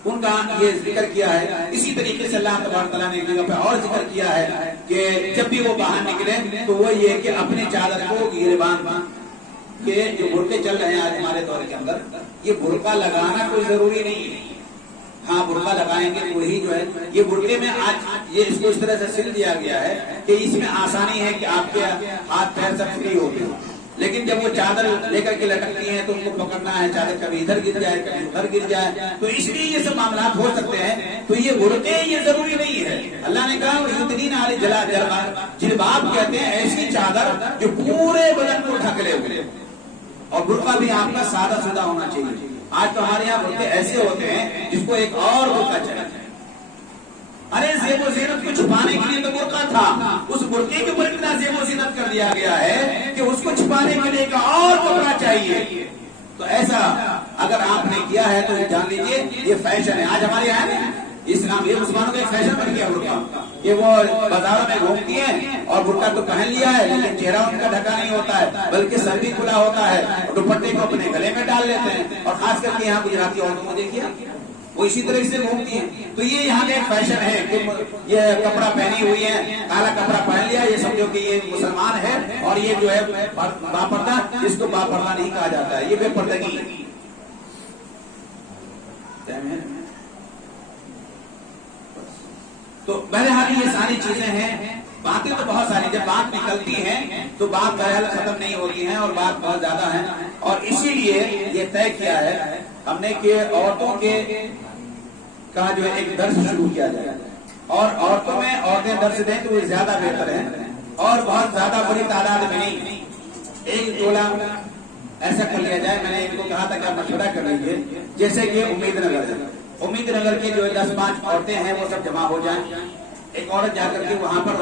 ان کا یہ ذکر کیا ہے. اسی طریقے سے اللہ تبارک تعالیٰ نے ایک جگہ پہ اور ذکر کیا ہے کہ جب بھی وہ باہر نکلے تو وہ یہ کہ اپنے چادر کو گریبان باندھ کہ جو برقعے چل رہے ہیں آج ہمارے دور کے اندر، یہ برقع لگانا کوئی ضروری نہیں ہے. ہاں برقع لگائیں گے وہی جو ہے یہ برقعے میں آج یہ اس کو اس طرح سے سل دیا گیا ہے کہ اس میں آسانی ہے کہ آپ کے ہاتھ پیر سب فری ہو گئے. لیکن جب وہ چادر لے کر کے لٹکتی ہیں تو ان کو پکڑنا ہے، چادر کبھی ادھر گر جائے کبھی ادھر گر جائے، تو اس لیے یہ سب معاملات ہو سکتے ہیں. تو یہ برقعے یہ ضروری نہیں ہے. اللہ نے کہا یدنین علیہن جلباب کہتے ہیں ایسی چادر جو پورے بدن کو ڈھک لے، اور برقع بھی آپ کا سادہ سادہ ہونا چاہیے. آج تو ہمارے یہاں برقعے ایسے ہوتے ہیں جس کو ایک اور برقع چاہیے. ارے زیب و زینت کو چھپانے کے لیے تو برقع تھا، اس برقعے کے اوپر اتنا زیب و زینت کر دیا گیا ہے کہ اس کو چھپانے کے لیے ایک اور کپڑا چاہیے. تو ایسا اگر آپ نے کیا ہے تو جان لیجیے یہ فیشن ہے. آج ہمارے یہاں ہے اسلام، یہ مسلمانوں کا ایک فیشن بن گیا برقع کہ وہ بازاروں میں گھومتی ہیں اور برقع تو پہن لیا ہے لیکن چہرہ ان کا ڈھکا نہیں ہوتا ہے بلکہ سر بھی کھلا ہوتا ہے، اور دوپٹے کو اپنے گلے میں ڈال لیتے ہیں. اور خاص کر کے یہاں گجراتی عورتوں کو دیکھیے وہ اسی طرح سے گھومتی ہیں. تو یہ یہاں کا ایک فیشن ہے کہ یہ کپڑا پہنی ہوئی ہے، کالا کپڑا پہن لیا، یہ سمجھو کہ یہ مسلمان ہے. اور یہ جو ہے باپردہ، اس کو باپردہ نہیں کہا جاتا ہے، یہ بے پردگی. تو بہرحال یہ ساری چیزیں ہیں. باتیں تو بہت ساری، جب بات نکلتی ہے تو بات بہرحال ختم نہیں ہوتی ہے اور بات بہت زیادہ ہے. اور اسی لیے یہ طے کیا ہے ہم نے کہ عورتوں کے کا جو ایک درس شروع کیا جائے، اور عورتوں میں عورتیں درس دیں تو وہ زیادہ بہتر ہے، اور بہت زیادہ بڑی تعداد میں نہیں. ایک ٹولہ ایسا کر لیا جائے. میں نے ان کو کہا تھا کہ آپ مشورہ کر لیجیے، جیسے کہ امید نگر کی جو 10-5 عورتیں ہیں وہ سب جمع ہو جائیں. ایک عورت جا کر کے وہاں پر